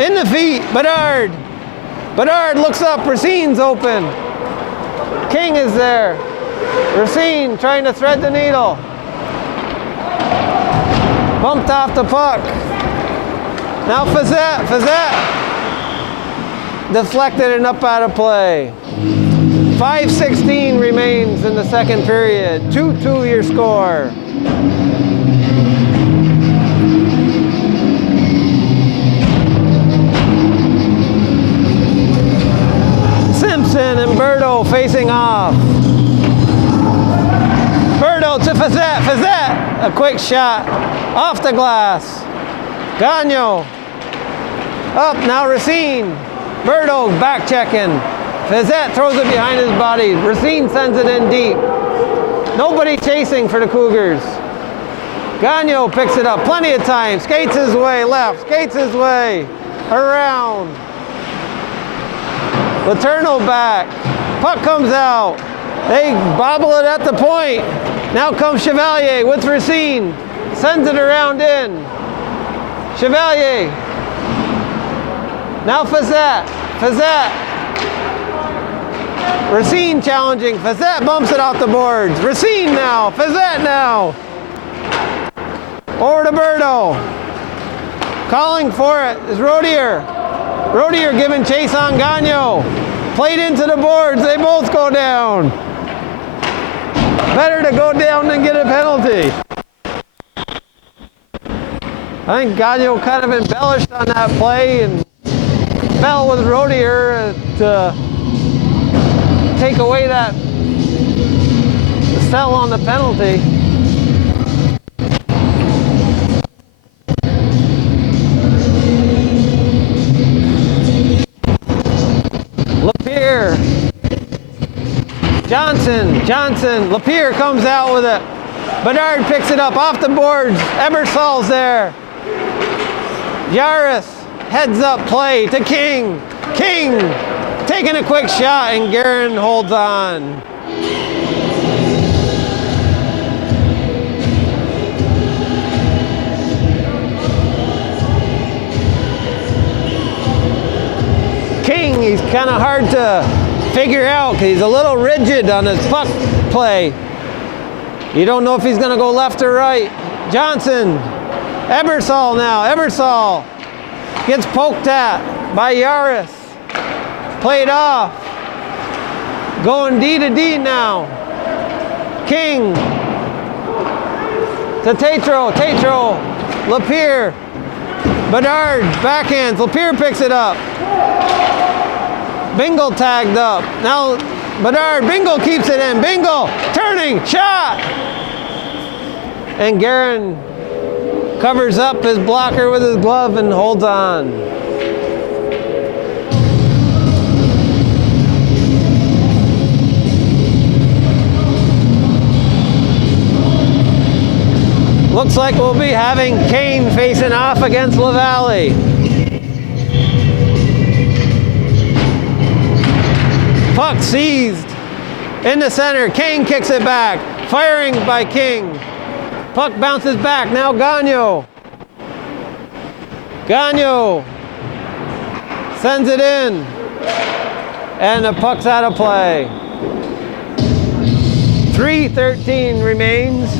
In the feet, Bedard. Bedard looks up, Racine's open. King is there. Racine trying to thread the needle. Bumped off the puck. Now Fazette. Deflected and up out of play. 5:16 remains in the second period. 2-2 your score. Simpson and Berto facing off. Berto to Fazette. Fazette, a quick shot off the glass. Gagnon up, now Racine. Berto back checking. Fazette throws it behind his body. Racine sends it in deep. Nobody chasing for the Cougars. Gagnon picks it up plenty of time. Skates his way left, skates his way around. Letourneau back. Puck comes out. They bobble it at the point. Now comes Chevalier with Racine. Sends it around in. Chevalier. Now Fazette. Racine challenging. Fazette bumps it off the boards. Racine now. Fazette now. Over to Berto. Calling for it is Rodier. Rodier giving chase on Gagnon. Played into the boards. They both go down. Better to go down than get a penalty. I think Gagnon kind of embellished on that play and fell with Rodier to take away that cell on the penalty. Johnson, Lapierre comes out with it. Bedard picks it up off the boards. Ebersol's there. Yaris heads up play to King. King taking a quick shot and Guerin holds on. King, he's kind of hard to figure out because he's a little rigid on his puck play. You don't know if he's going to go left or right. Johnson, Ebersol now. Ebersol gets poked at by Yaris. Played off. Going D to D now. King to Tatro. Tatro, Lapierre. Bedard backhands. Lapierre picks it up. Bingle tagged up. Now Bedard, Bingle keeps it in. Bingle turning, shot! And Guerin covers up his blocker with his glove and holds on. Looks like we'll be having Kane facing off against LaValle. Puck seized in the center. Kane kicks it back. Firing by King. Puck bounces back. Now Gagnon. Gagnon sends it in. And the puck's out of play. 3:13 remains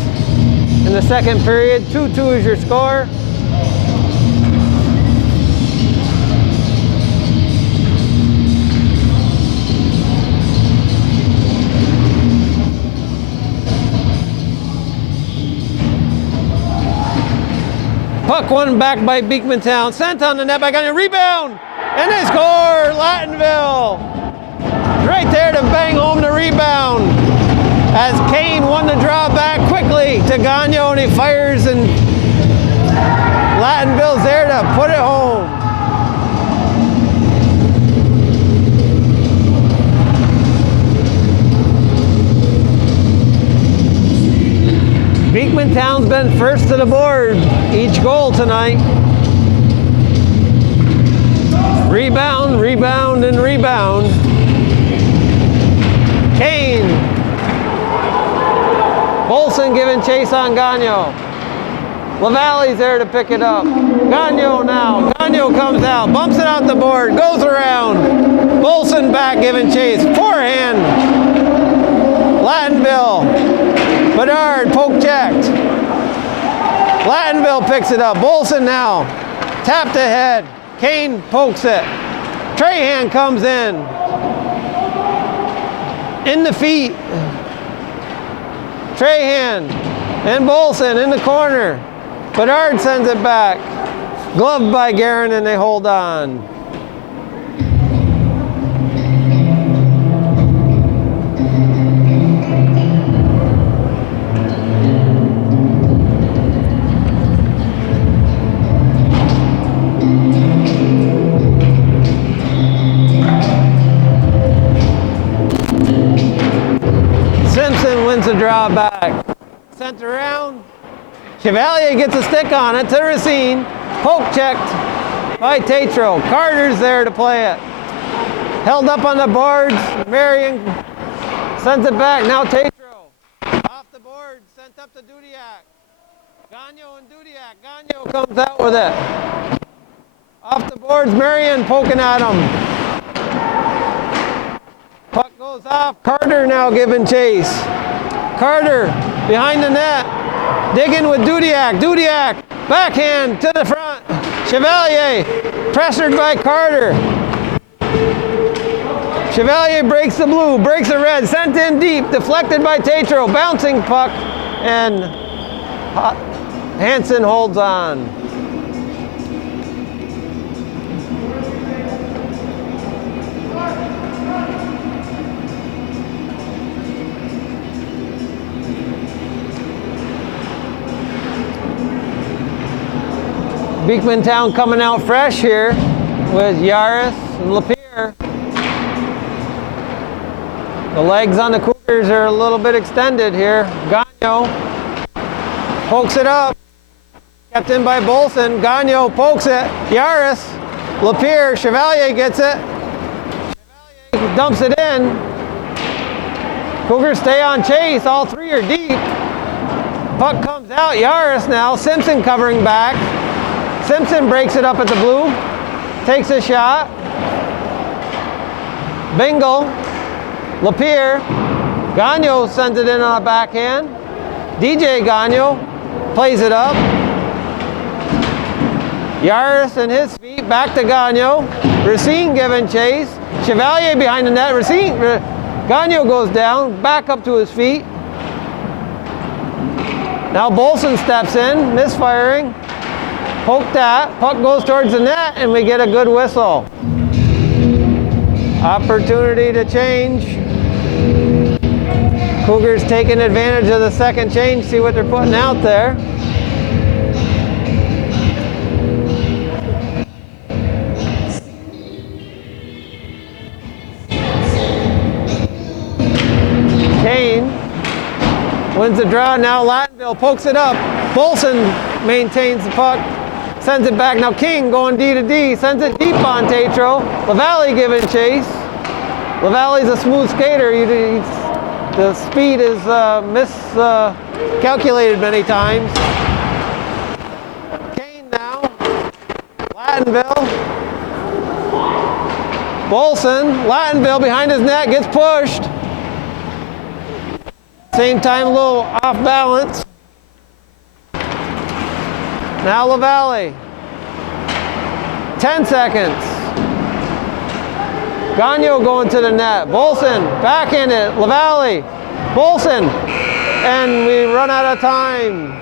in the second period. 2-2 is your score. Puck won back by Bekmantown. Sent on the net by Gagnon. Rebound! And they score! Lattonville! Right there to bang home the rebound. As Kane won the draw back quickly to Gagnon, and he fires, and Lattonville's there to put it home. Bekmantown's been first to the board each goal tonight. Rebound, rebound, and rebound. Kane. Bolson giving chase on Gagnon. LaValle's there to pick it up. Gagnon now. Gagnon comes out, bumps it out the board, goes around. Bolson back giving chase. Forehand. Lattonville. Bedard, poke checked. Lattonville picks it up. Bolson now. Tapped ahead. Kane pokes it. Trahan comes in. In the feet. Trahan and Bolson in the corner. Bedard sends it back. Gloved by Guerin, and they hold on. The draw back. Sent around. Chevalier gets a stick on it to Racine. Poke checked by Tatro. Carter's there to play it. Held up on the boards. Marion sends it back. Now Tatro. Off the board. Sent up to Dudiak. Gagnon and Dudiak. Gagnon comes out with it. Off the boards. Marion poking at him. Puck goes off. Carter now giving chase. Carter behind the net, digging with Dudiak. Dudiak, backhand to the front. Chevalier, pressured by Carter. Chevalier breaks the blue, breaks the red, sent in deep, deflected by Tatro. Bouncing puck, and Hansen holds on. Bekmantown coming out fresh here with Yaris and Lapierre. The legs on the Cougars are a little bit extended here. Gagnon pokes it up. Kept in by Bolson. Gagnon pokes it. Yaris, Lapierre, Chevalier gets it. Chevalier dumps it in. Cougars stay on chase. All three are deep. Puck comes out. Yaris now. Simpson covering back. Simpson breaks it up at the blue. Takes a shot. Bingle. Lapierre. Gagnon sends it in on a backhand. DJ Gagnon plays it up. Yaris and his feet, back to Gagnon. Racine giving chase. Chevalier behind the net. Gagnon goes down, back up to his feet. Now Bolson steps in, misfiring. Poke that, puck goes towards the net, and we get a good whistle. Opportunity to change. Cougars taking advantage of the second change, see what they're putting out there. Kane wins the draw. Now Lattenville pokes it up. Bolson maintains the puck, sends it back. Now King going D to D, sends it deep on Tatro. LaValle giving chase. LaValle's a smooth skater. The speed is miscalculated many times. Kane now. Lattenville. Bolson. Lattenville behind his net gets pushed. Same time, a little off balance. Now LaValle. 10 seconds. Gagnon going to the net. Bolson backhand it. LaValle. Bolson. And we run out of time.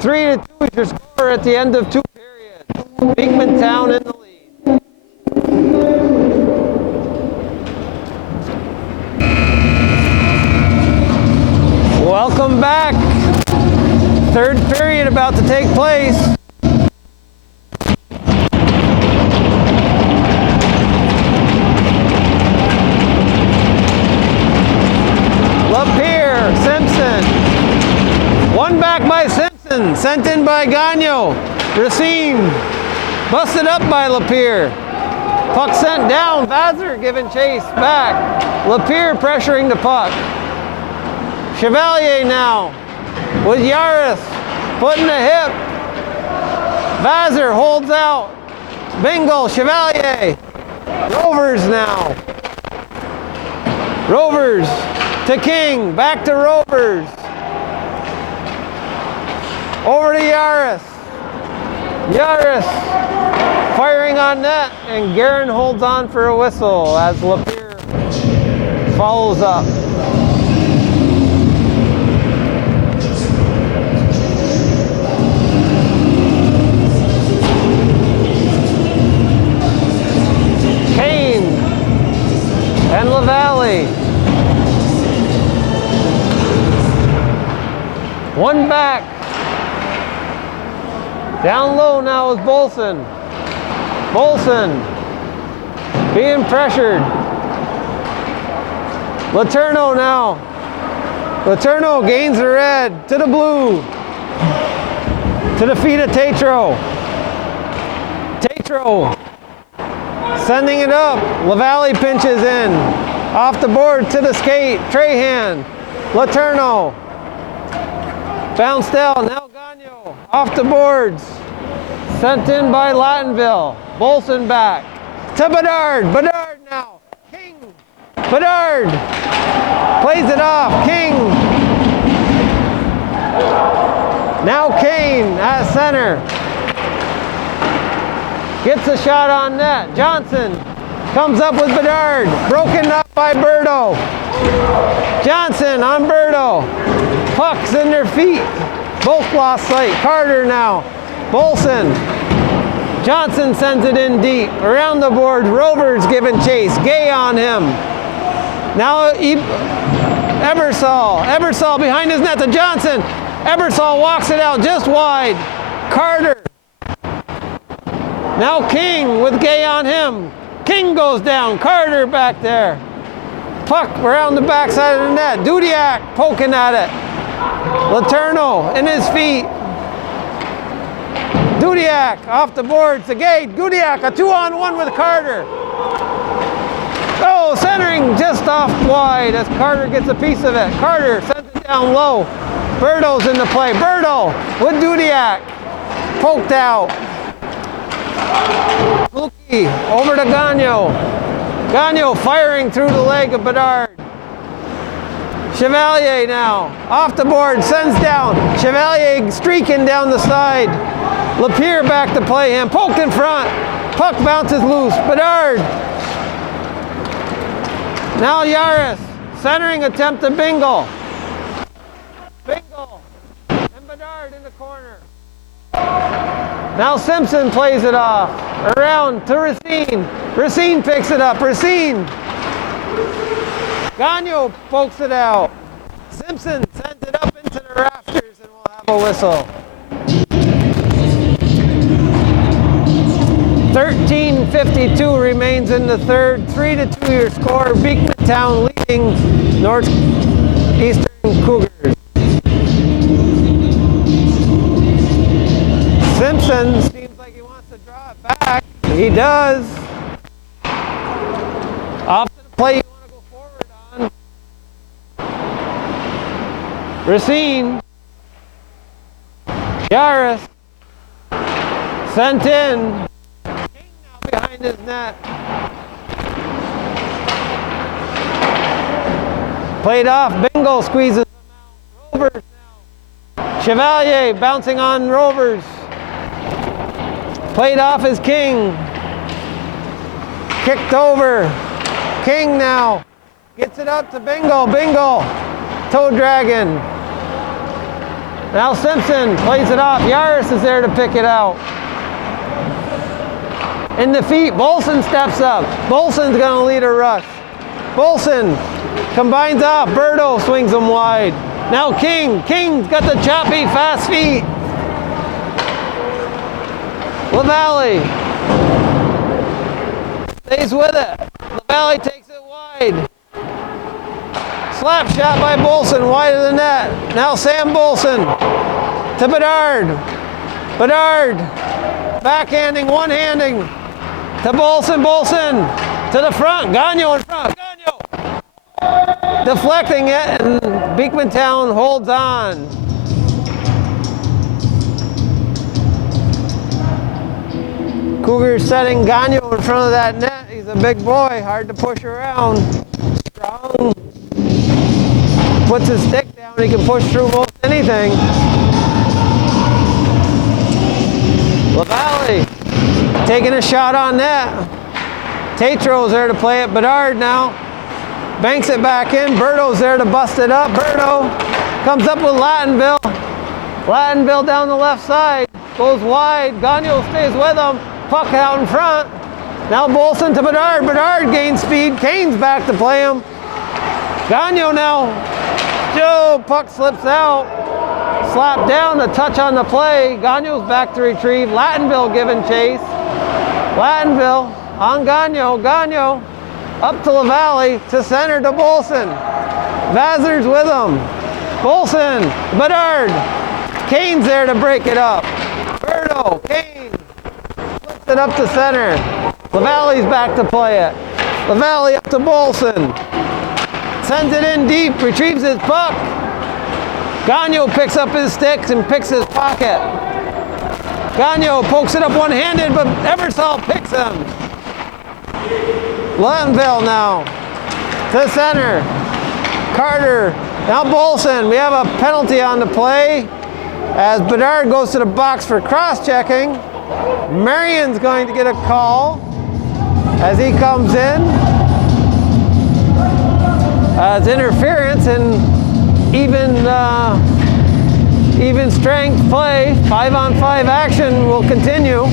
3-2 is your score at the end of 2 periods. Bekmantown in the lead. Welcome back. Third period about to take place. Lapierre, Simpson. One back by Simpson, sent in by Gagnon. Racine, busted up by Lapierre. Puck sent down, Vazer giving chase back. Lapierre pressuring the puck. Chevalier now with Yaris putting the hip. Vazer holds out. Bingle, Chevalier. Rovers now. Rovers to King, back to Rovers. Over to Yaris. Yaris firing on net, and Guerin holds on for a whistle as Lapierre follows up. Kane and LaValle. One back. Down low now is Bolson. Bolson being pressured. Letourneau now. Letourneau gains the red to the blue. To the feet of Tatro. Tatro sending it up. LaValle pinches in. Off the board to the skate. Trahan. Letourneau. Bounced down. Now Gagnon. Off the boards. Sent in by Lattenville. Bolson back. To Bedard. Bedard now. King. Bedard. Plays it off. King. Now Kane at center. Gets a shot on net. Johnson comes up with Bedard. Broken up by Berto. Johnson on Berto. Pucks in their feet. Both lost sight. Carter now. Bolson. Johnson sends it in deep. Around the board. Rovers giving chase. Gay on him. Now Ebersol. Ebersol behind his net to Johnson. Ebersol walks it out just wide. Carter. Now King with Gay on him. King goes down. Carter back there. puck around the backside of the net. Dudiak poking at it. Letourneau in his feet. Dudiak off the boards. The gate. Dudiak a 2-on-1 with Carter. Oh, centering just off wide as Carter gets a piece of it. Carter sends it down low. Berto's in the play. Berto with Dudiak. Poked out. Luki over to Gagnon. Gagnon firing through the leg of Bedard. Chevalier now off the board, sends down. Chevalier streaking down the side. Lapierre back to play him. Poked in front. Puck bounces loose. Bedard. Now Yaris. Centering attempt to Bingle. Bingle. And Bedard in the corner. Now Simpson plays it off. Around to Racine. Racine picks it up. Racine. Gagnon pokes it out. Simpson sends it up into the rafters and we'll have a whistle. 13:52 remains in the third. 3-2 your score. Bekmantown leading Northeastern Cougars. Simpson seems like he wants to draw it back. He does. Off to the play you want to go forward on. Racine. Yaris. Sent in. King now behind his net. Played off. Bingo squeezes him out. Rovers now. Chevalier bouncing on Rovers. Played off as King. Kicked over. King now. Gets it up to Bingo. Bingo. Toe dragon. Now Simpson plays it off. Yaris is there to pick it out. In the feet, Bolson steps up. Bolson's going to lead a rush. Bolson combines off. Berto swings him wide. Now King. King's got the choppy, fast feet. LaValle stays with it. LaValle takes it wide. Slap shot by Bolson, wide of the net. Now Sam Bolson to Bedard. Bedard backhanding, one-handing to Bolson. Bolson to the front. Gagnon in front. Gagnon deflecting it, and Bekmantown holds on. Cougars setting Gagnon in front of that net. He's a big boy, hard to push around. Strong. Puts his stick down, he can push through most anything. LaValle taking a shot on net. Tatro's there to play it. Bedard now banks it back in. Berto's there to bust it up. Berto comes up with Lattenville. Lattenville down the left side. Goes wide. Gagnon stays with him. Puck out in front. Now Bolson to Bedard. Bedard gains speed. Kane's back to play him. Gagnon now. Joe, puck slips out. Slap down, a touch on the play. Gagnon's back to retrieve. Lattenville giving chase. Lattenville on Gagnon. Gagnon up to LaValle to center to Bolson. Vazer's with him. Bolson, Bedard. Kane's there to break it up. Berto, Kane. Flips it up to center. LaValle's back to play it. LaValle up to Bolson. Sends it in deep, retrieves his puck. Gagnon picks up his sticks and picks his pocket. Gagnon pokes it up one-handed, but Eversole picks him. Lattenville now to center. Carter, now Bolson. We have a penalty on the play as Bedard goes to the box for cross-checking. Marion's going to get a call as he comes in. It's interference and even strength play. 5-on-5 action will continue.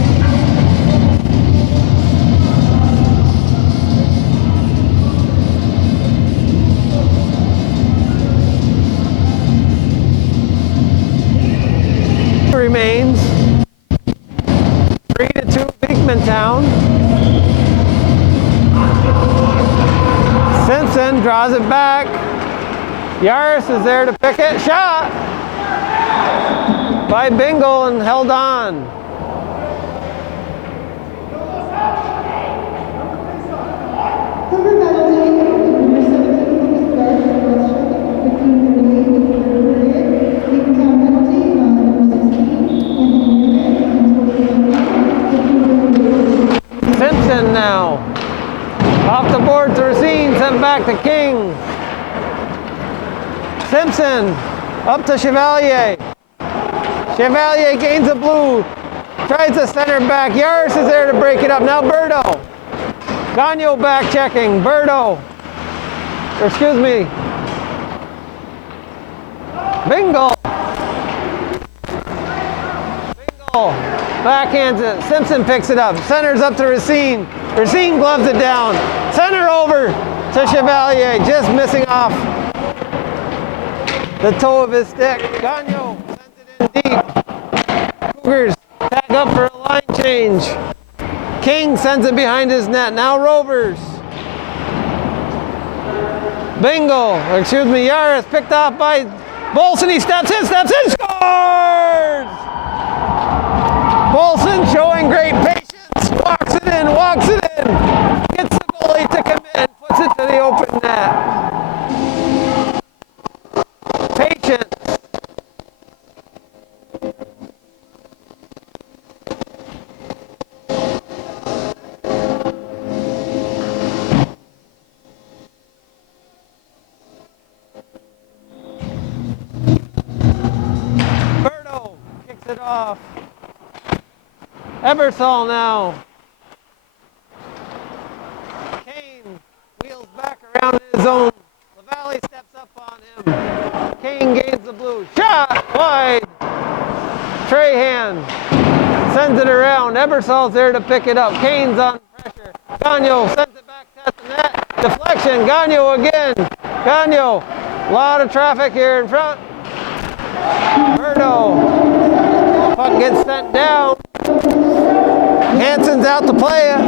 Remains 3-2 Bekmantown. Simpson draws Yaris is there to pick it. Shot by Bingle and held on. Simpson now. Off the board to Racine, sent back to King. Simpson up to Chevalier. Chevalier gains a blue. Tries to center back. Yaris is there to break it up. Now Berto. Gagnon back checking. Berto. Or excuse me. Bingle. Bingle. Backhands it. Simpson picks it up. Centers up to Racine. Racine gloves it down. Center over to Chevalier. Just missing off the toe of his stick. Gagnon sends it in deep. Cougars tag up for a line change. King sends it behind his net. Now Rovers. Bingle, or excuse me, Yaris picked off by Bolson. He steps in, scores! Bolson showing great patience. Walks it in. Gets the goalie to commit and puts it to the open net. Patience. Berto kicks it off. Ebersol now. Kane wheels back around in his zone. LaValle steps up on him. Kane gains the blue. Shot wide. Trahan sends it around. Ebersol's there to pick it up. Kane's on pressure. Gagnon sends it back to the net. Deflection. Gagnon again. Gagnon. A lot of traffic here in front. Berto. Puck gets sent down. Hansen's out to play it.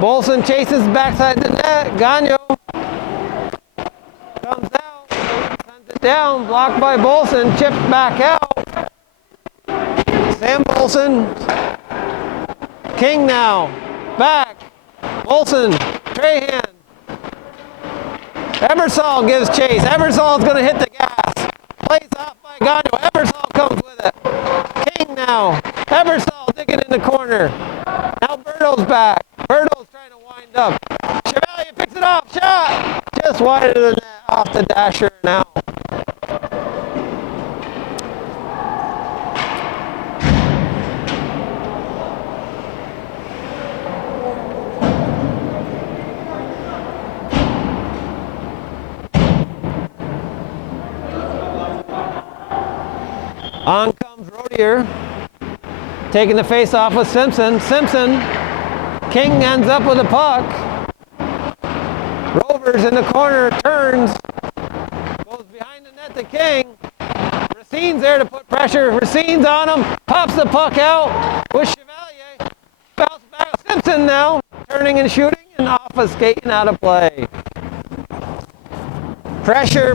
Bolson chases backside the net. Gagnon comes out, sends it down, blocked by Bolson, chipped back out. Sam Bolson. King now. Back. Bolson. Trahan. Ebersol gives chase. Ebersol's going to hit the gas. Plays off by Gagnon. Ebersol comes with it. King now. Ebersol digging in the corner. Now Berto's back. Berto's trying to wind up. Chevalier picks it off. Shot! Just wider than that. Off the dasher now. On comes Rodier, taking the face off with Simpson. King ends up with a puck. Rovers in the corner, turns, goes behind the net to King. Racine's there to put pressure. Racine's on him, pops the puck out with Chevalier. Bounce back. Simpson now, turning and shooting and off a skate and out of play. Pressure.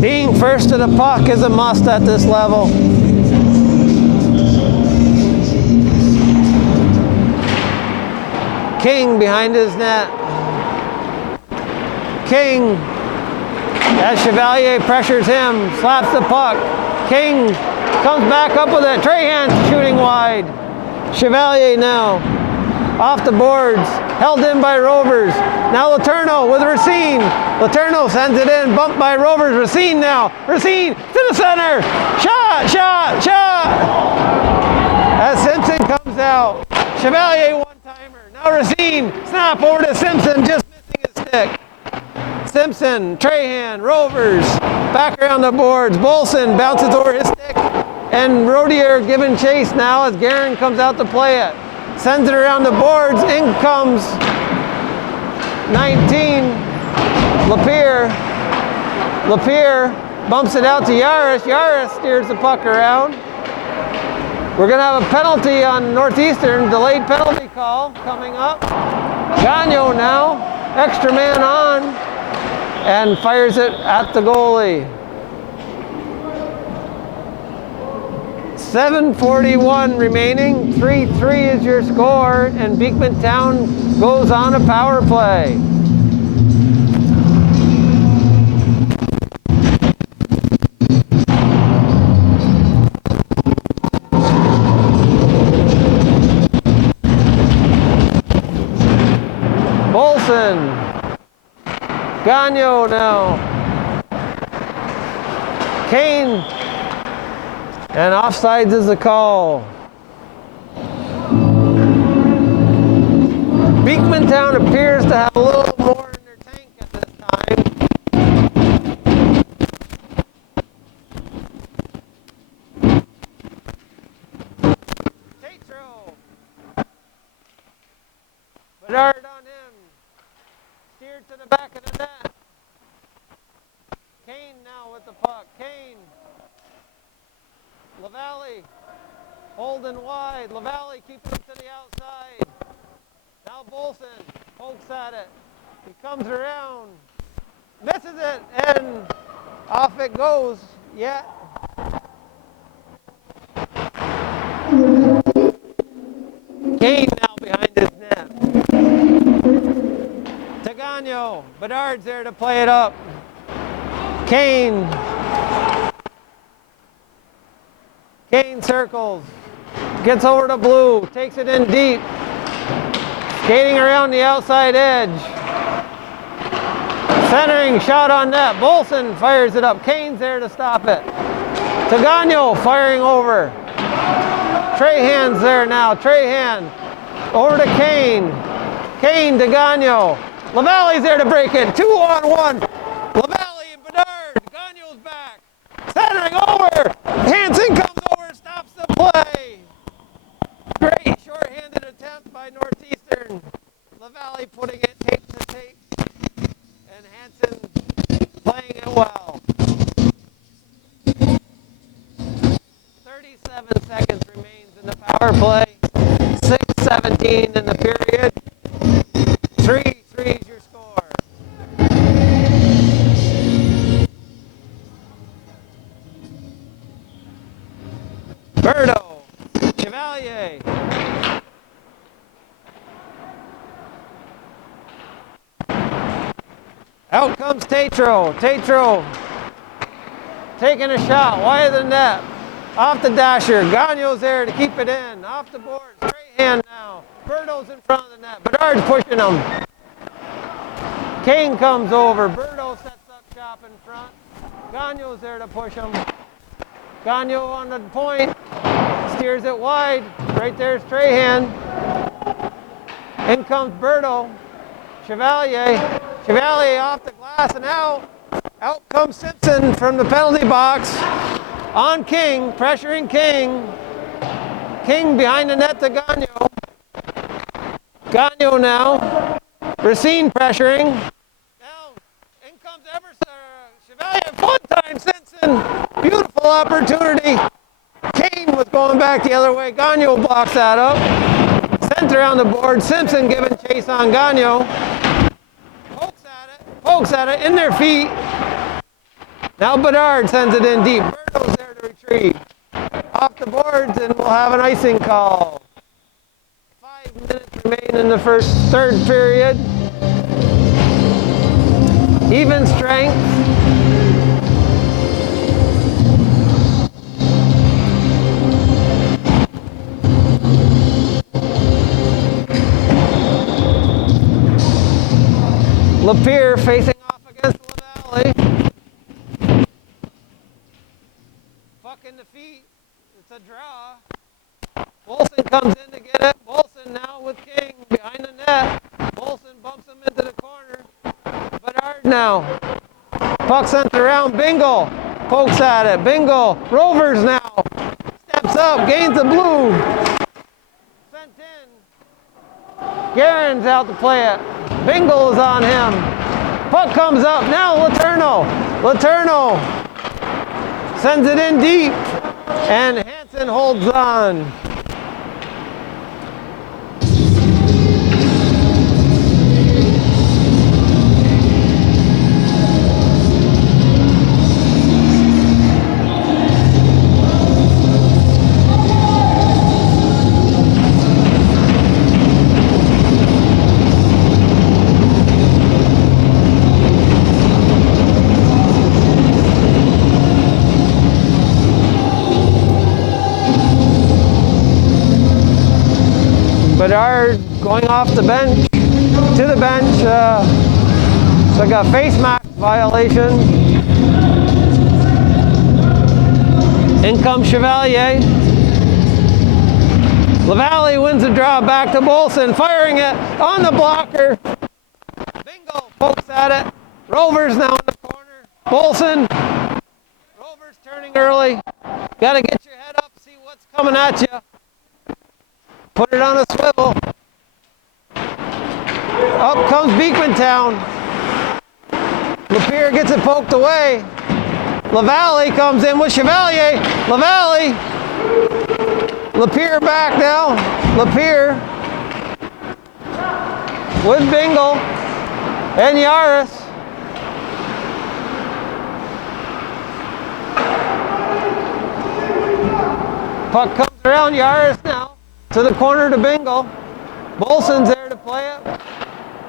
Being first to the puck is a must at this level. King behind his net. King, as Chevalier pressures him, slaps the puck. King comes back up with it. Trahan shooting wide. Chevalier now off the boards, held in by Rovers. Now Letourneau with Racine. Letourneau sends it in, bumped by Rovers. Racine now. Racine to the center. Shot. As Simpson comes out. Chevalier one-timer. Now Racine. Snap over to Simpson, just missing his stick. Simpson, Trahan, Rovers. Back around the boards. Bolson bounces over his stick. And Rodier giving chase now as Guerin comes out to play it. Sends it around the boards. In comes 19. Lapierre bumps it out to Yaris. Yaris steers the puck around. We're going to have a penalty on Northeastern, delayed penalty call coming up. Gagnon now, extra man on, and fires it at the goalie. 7:41 remaining, 3-3 is your score, and Bekmantown goes on a power play. Gagnon now. Kane. And offsides is the call. Bekmantown appears to have a little more in their tank at this time. Tatro. Bedard on him. Steered to the back of the net. Kane now with the puck. Kane. LaValle. Holding wide. LaValle keeps it to the outside. Now Bolson pokes at it. He comes around. Misses it. And off it goes. Yeah. Kane now behind his net. Gagnon. Bedard's there to play it up. Kane. Kane circles. Gets over to Blue. Takes it in deep. Skating around the outside edge. Centering shot on net. Bolson fires it up. Kane's there to stop it. Gagnon firing over. Trahan's there now. Trahan over to Kane. Kane to Gagnon. LaValle's there to break in. 2-on-1. LaValle and Bedard. Gagnon's back. Centering over. Hansen comes over and stops the play. Great short-handed attempt by Northeastern. LaValle putting it tape to tape. And Hansen playing it well. 37 seconds remains in the power play. 6:17 in the period. 3-3 is your score. Berto. Chevalier. Out comes Tatro. Tatro taking a shot wide of the net. Off the dasher. Gagnon's there to keep it in. Off the board. Trahan now. Berto's in front of the net. Bedard's pushing him. Kane comes over. Berto sets up shop in front. Gagnon's there to push him. Gagnon on the point. Steers it wide. Right there's Trahan. In comes Berto. Chevalier. Chevalier off the glass and out. Out comes Simpson from the penalty box. On King. Pressuring King. King behind the net to Gagnon. Gagnon now. Racine pressuring. Now, in comes Chevalier. One time, Simpson. Beautiful opportunity. Kane was going back the other way. Gagnon blocks that up. Center on the board. Simpson giving chase on Gagnon. Pokes at it. In their feet. Now Bedard sends it in deep. Berto's there to retrieve. Off the boards, and we'll have an icing call. 5 minutes remain in the third period. Even strength. Lapierre facing off against LaValle. Puck in the feet. It's a draw. Bolson comes in to get it. Bolson now with King behind the net. Bolson bumps him into the corner. Bedard now. Puck sent around. Bingle pokes at it. Bingle. Rovers now. Steps up. Gains the blue. Sent in. Guerin's out to play it. Bingle is on him. Puck comes up. Now Letourneau. Letourneau sends it in deep, and Hansen holds on. Bedard going off the bench, to the bench, it's like a face mask violation. In comes Chevalier. LaValle wins the draw back to Bolson, firing it on the blocker. Bingo pokes at it. Rovers now in the corner. Bolson. Rovers turning early. Got to get your head up, see what's coming at you. Put it on a swivel. Up comes Bekmantown. Lapierre gets it poked away. LaValle comes in with Chevalier. LaValle. Lapierre back now. Lapierre with Bingle and Yaris. Puck comes around Yaris now. To the corner to Bingle. Bolson's there to play it.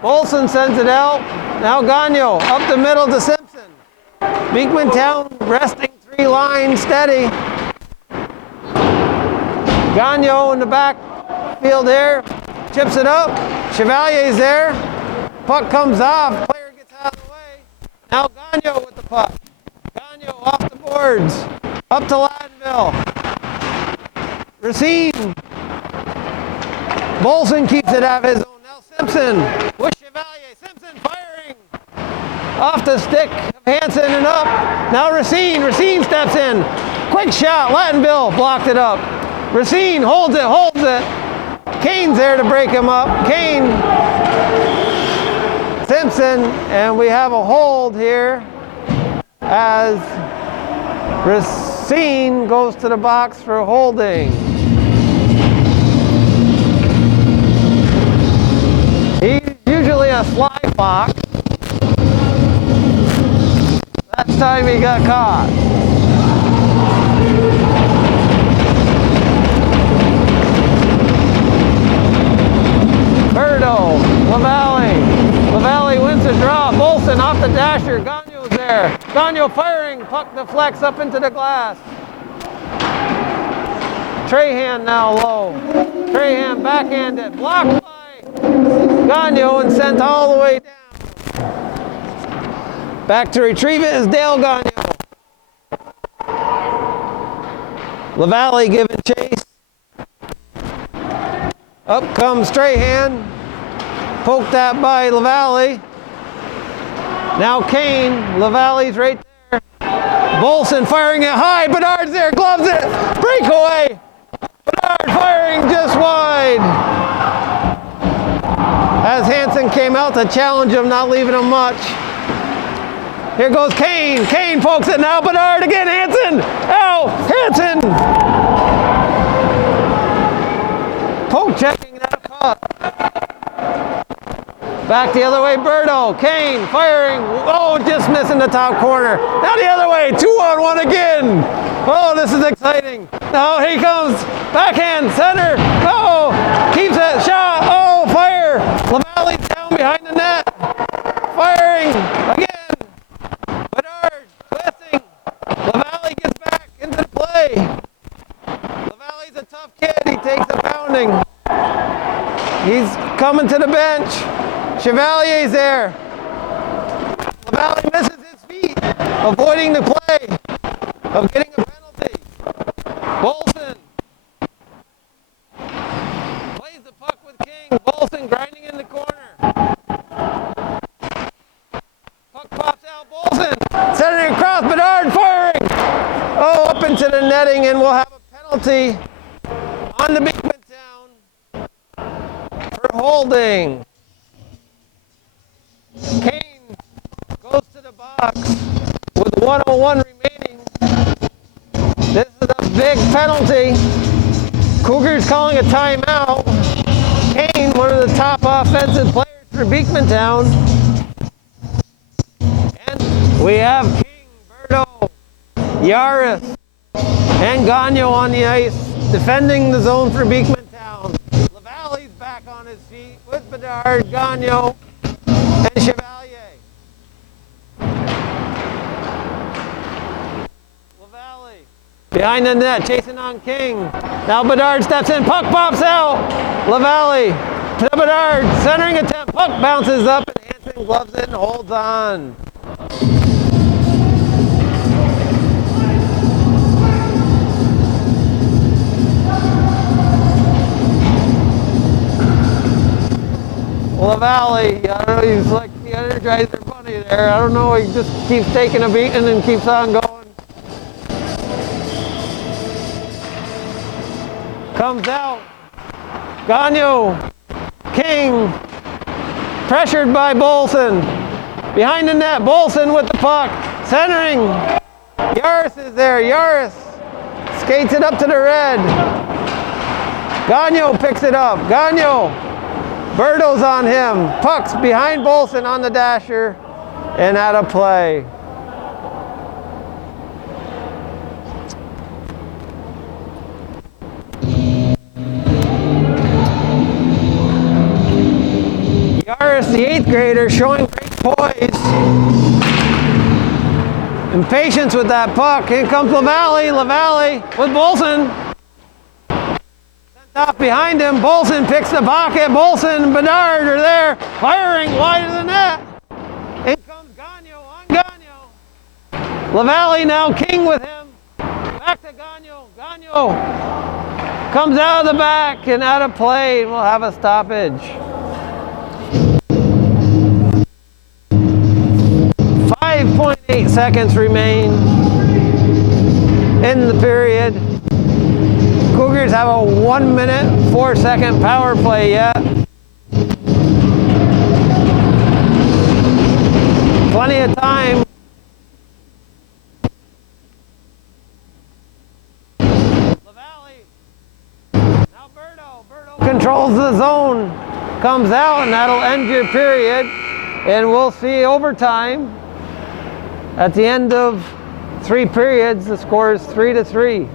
Bolson sends it out. Now Gagnon up the middle to Simpson. Bekmantown resting 3 lines steady. Gagnon in the back field there. Chips it up. Chevalier's there. Puck comes off. Player gets out of the way. Now Gagnon with the puck. Gagnon off the boards. Up to Laddenville. Racine. Bolson keeps it out of his own. Now Simpson with Chevalier. Simpson firing off the stick of Hansen and up. Now Racine. Racine steps in. Quick shot. Lattenville blocked it up. Racine holds it. Kane's there to break him up. Kane. Simpson. And we have a hold here as Racine goes to the box for holding. He's usually a sly fox. That time he got caught. Birdo, LaValle. LaValle wins the draw. Bolson off the dasher. Gagnon's there. Gagnon firing. Puck deflects up into the glass. Trahan now low. Trahan backhanded. Blocked by Gagnon and sent all the way down. Back to retrieve it is Dale Gagnon. LaValle giving chase. Up comes Trahan. Poked that by LaValle. Now Kane. LaValle's right there. Bolson firing it high. Bedard's there. Gloves it. Breakaway. Bedard firing just wide. As Hansen came out to challenge him, not leaving him much. Here goes Kane. Kane pokes it now. Bedard again. Hansen. Ow! Hansen! Poke checking that puck. Back the other way. Birdo. Kane firing. Oh, just missing the top corner. Now the other way. 2-on-1 again. Oh, this is exciting. Now here he comes. Backhand. Center. Oh, keeps it. Shot. Oh, fire. LaValle down behind the net. Firing again. Bedard twisting. LaValle gets back into the play. LaValle's a tough kid. He takes a pounding. He's coming to the bench. Chevalier's there. LaValle misses his feet, avoiding the play of getting a penalty. Bolson plays the puck with King. Bolson grinding in the corner. Puck pops out. Bolson sending it across. Bedard firing. Oh, up into the netting, and we'll have a penalty on the Bekmantown for holding. Kane goes to the box with 1:01 remaining. This is a big penalty. Cougars calling a timeout. Kane, one of the top offensive players for Bekmantown. And we have King, Berto, Yaris, and Gagnon on the ice, defending the zone for Bekmantown. LaValle's back on his feet with Bedard, Gagnon, and Chevalier. LaValle behind the net, chasing on King. Now Bedard steps in, puck pops out. LaValle to Bedard, centering attempt, puck bounces up, and Hansen gloves it and holds on. LaValle, I don't know, he's like the Energizer Bunny there. I don't know, he just keeps taking a beating and keeps on going. Comes out. Gagnon, King, pressured by Bolson. Behind the net, Bolson with the puck, centering. Yaris is there, Yaris skates it up to the red. Gagnon picks it up, Gagnon. Berto's on him. Puck's behind Bolson on the dasher and out of play. Yaris, the 8th grader, showing great poise and patience with that puck. Here comes LaValle. LaValle with Bolson. Off behind him, Bolson picks the pocket. Bolson and Bedard are there, firing wide of the net. In comes Gagnon on Gagnon. LaValle now, King with him. Back to Gagnon. Gagnon comes out of the back and out of play, and we'll have a stoppage. 5.8 seconds remain in the period. Cougars have a 1 minute, 4 second power play yet. Plenty of time. LaValle. Now Berto controls the zone. Comes out, and that'll end your period. And we'll see overtime. At the end of 3 periods, the score is 3-3.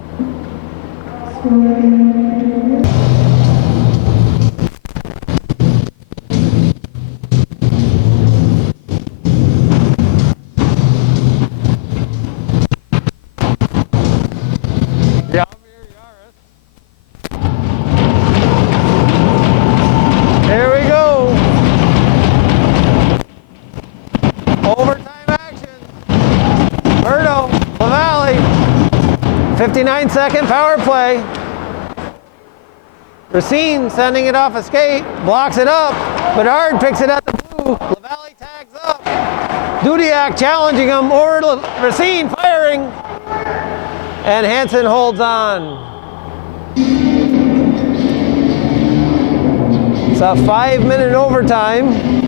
Here we go. Overtime action. Berto, LaValle. 59-second power play. Racine sending it off a skate, blocks it up. Bedard picks it at the blue. LaValle tags up. Dudiak challenging him over to Racine, firing. And Hansen holds on. It's a 5-minute overtime.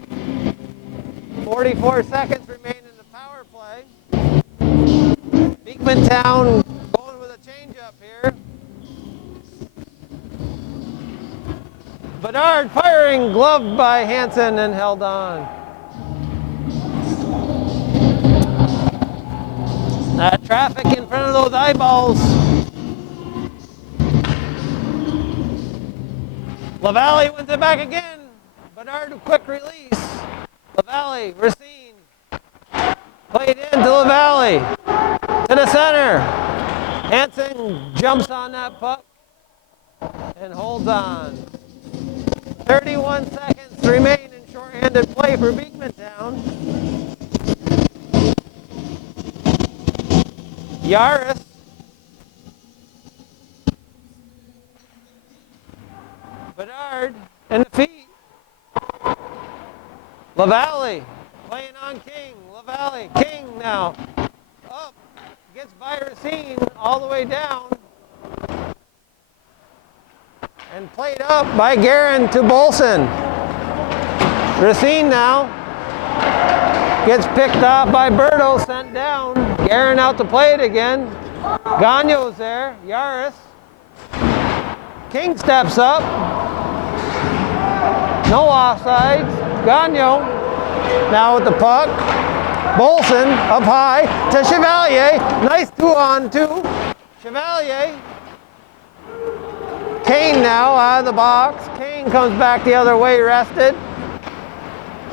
44 seconds remain in the power play. Bekmantown going with a change-up here. Bedard firing, gloved by Hansen and held on. Traffic in front of those eyeballs. LaValle wins it back again. Bedard, quick release. LaValle, Racine. Played into LaValle. To the center. Hansen jumps on that puck and holds on. 31 seconds remain in shorthanded play for Bekmantown. Yaris. Bedard and the feet. LaValle playing on King. LaValle, King now. Up, gets by Racine all the way down. And played up by Guerin to Bolson. Racine now gets picked off by Berto, sent down. Guerin out to play it again. Gagno's there. Yaris. King steps up. No offsides. Gagno now with the puck. Bolson up high to Chevalier. Nice 2-on-2. Chevalier. Kane now out of the box. Kane comes back the other way, rested.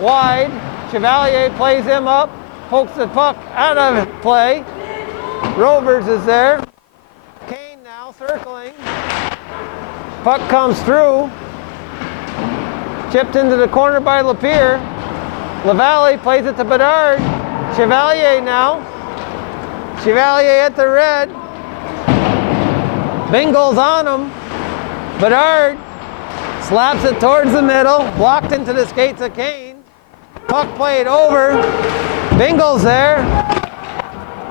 Wide. Chevalier plays him up. Pokes the puck out of play. Rovers is there. Kane now circling. Puck comes through. Chipped into the corner by Lapierre. LaValle plays it to Bedard. Chevalier now. Chevalier at the red. Bingle's on him. Bedard slaps it towards the middle. Blocked into the skates of Kane. Puck played over. Bingle's there.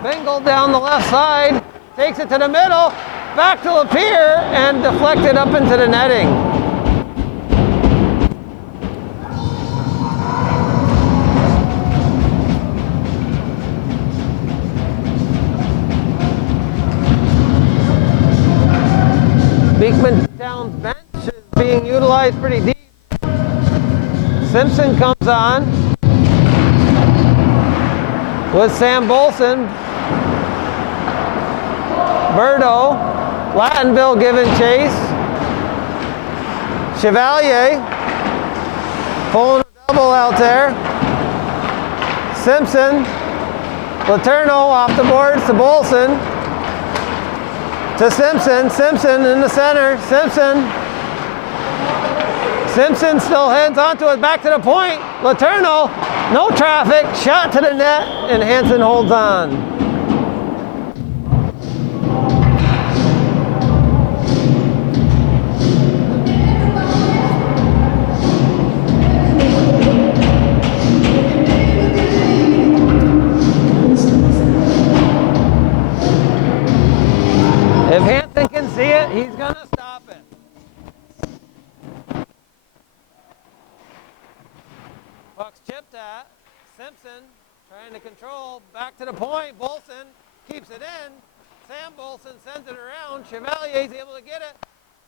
Bingle down the left side. Takes it to the middle. Back to Lapierre and deflected up into the netting. Bekmantown's bench is being utilized pretty deep. Simpson comes on with Sam Bolson. Berto, Lattenville giving chase. Chevalier pulling a double out there. Simpson, Letourneau off the boards to Bolson. To Simpson. Simpson in the center. Simpson still hands onto it. Back to the point. Letourneau, no traffic. Shot to the net, and Hansen holds on. If Hansen can see it, he's going to stop it. Puck's chipped at. Simpson trying to control. Back to the point. Bolson keeps it in. Sam Bolson sends it around. Chevalier's able to get it.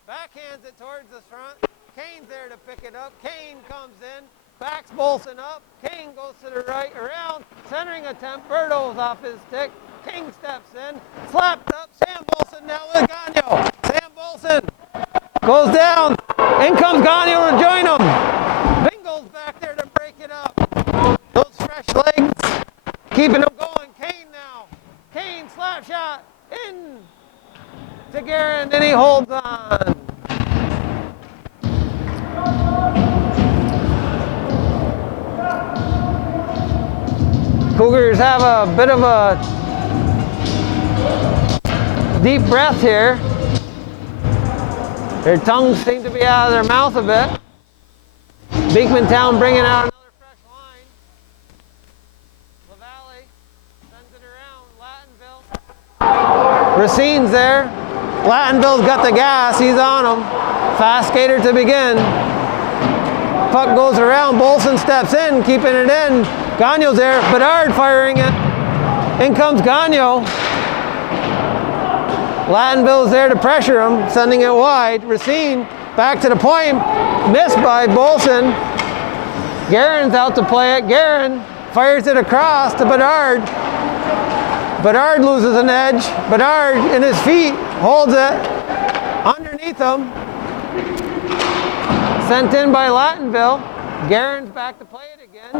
Backhands it towards the front. Kane's there to pick it up. Kane comes in. Backs Bolson up. Kane goes to the right around. Centering attempt. Berto's off his stick. King steps in, slapped up, Sam Bolson now with Gagno. Sam Bolson goes down, in comes Gagno to join him. Bingle's back there to break it up. Those fresh legs, keeping him going. Kane now. Kane slap shot, in to Guerin, and he holds on. Cougars have a bit of a deep breath here. Their tongues seem to be out of their mouth a bit. Bekmantown bringing out another fresh line. LaValle sends it around. Lattenville. Racine's there. Lattenville's got the gas. He's on him. Fast skater to begin. Puck goes around. Bolson steps in, keeping it in. Gagno's there. Bedard firing it. In comes Gagno. Lattenville's there to pressure him, sending it wide. Racine back to the point, missed by Bolson. Guerin's out to play it. Guerin fires it across to Bedard. Bedard loses an edge. Bedard in his feet holds it underneath him. Sent in by Lattenville. Guerin's back to play it again.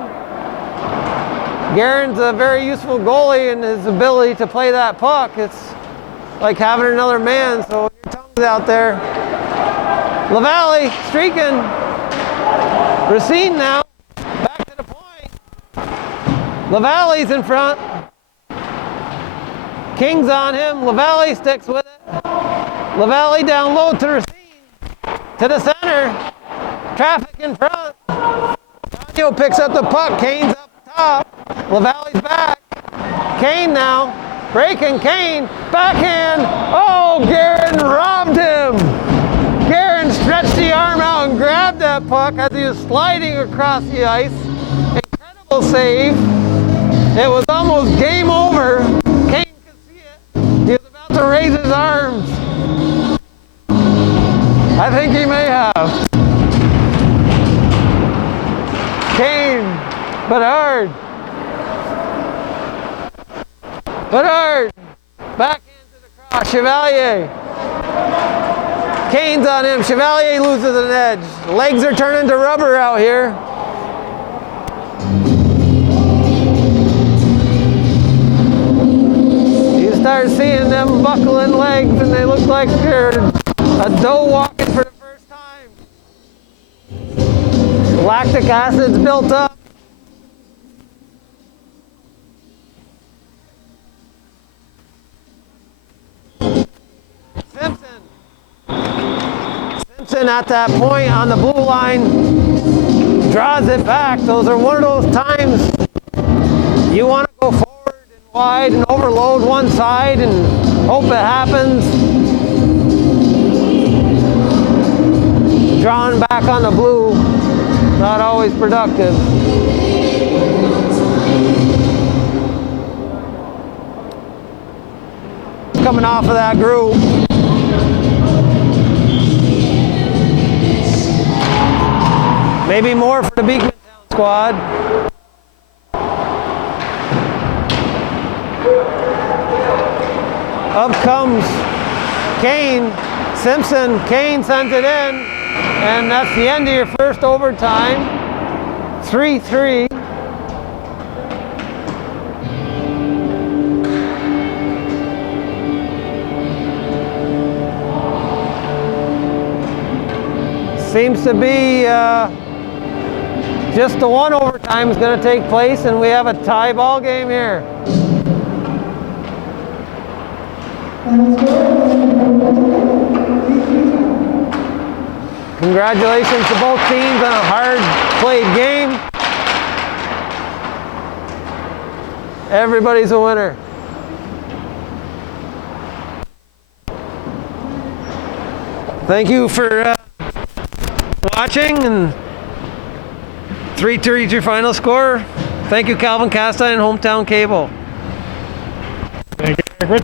Guerin's a very useful goalie in his ability to play that puck. It's like having another man, so when your tongue's out there. LaValle streaking. Racine now, back to the point. LaValle's in front. King's on him. LaValle sticks with it. LaValle down low to Racine. To the center. Traffic in front. Gagno picks up the puck. Kane's up top. LaValle's back. Kane now. Breaking Kane, backhand, oh, Guerin robbed him. Guerin stretched the arm out and grabbed that puck as he was sliding across the ice. Incredible save. It was almost game over. Kane could see it. He was about about to raise his arms. I think he may have. Kane, Bedard. Bedard. Backhand to the cross. Chevalier. Kane's on him. Chevalier loses an edge. Legs are turning to rubber out here. You start seeing them buckling legs and they look like they're a doe walking for the first time. Lactic acid's built up. Simpson at that point on the blue line draws it back. Those are one of those times you want to go forward and wide and overload one side and hope it happens. Drawing back on the blue, not always productive. Coming off of that groove. Maybe more for the Bekmantown squad. Up comes Kane, Simpson. Kane sends it in, and that's the end of your first overtime. 3-3. Seems to be just the one overtime is going to take place, and we have a tie ball game here. Congratulations to both teams on a hard played game. Everybody's a winner. Thank you for watching, and 3-3 your final score. Thank you, Calvin Castine and Hometown Cable. Thank you.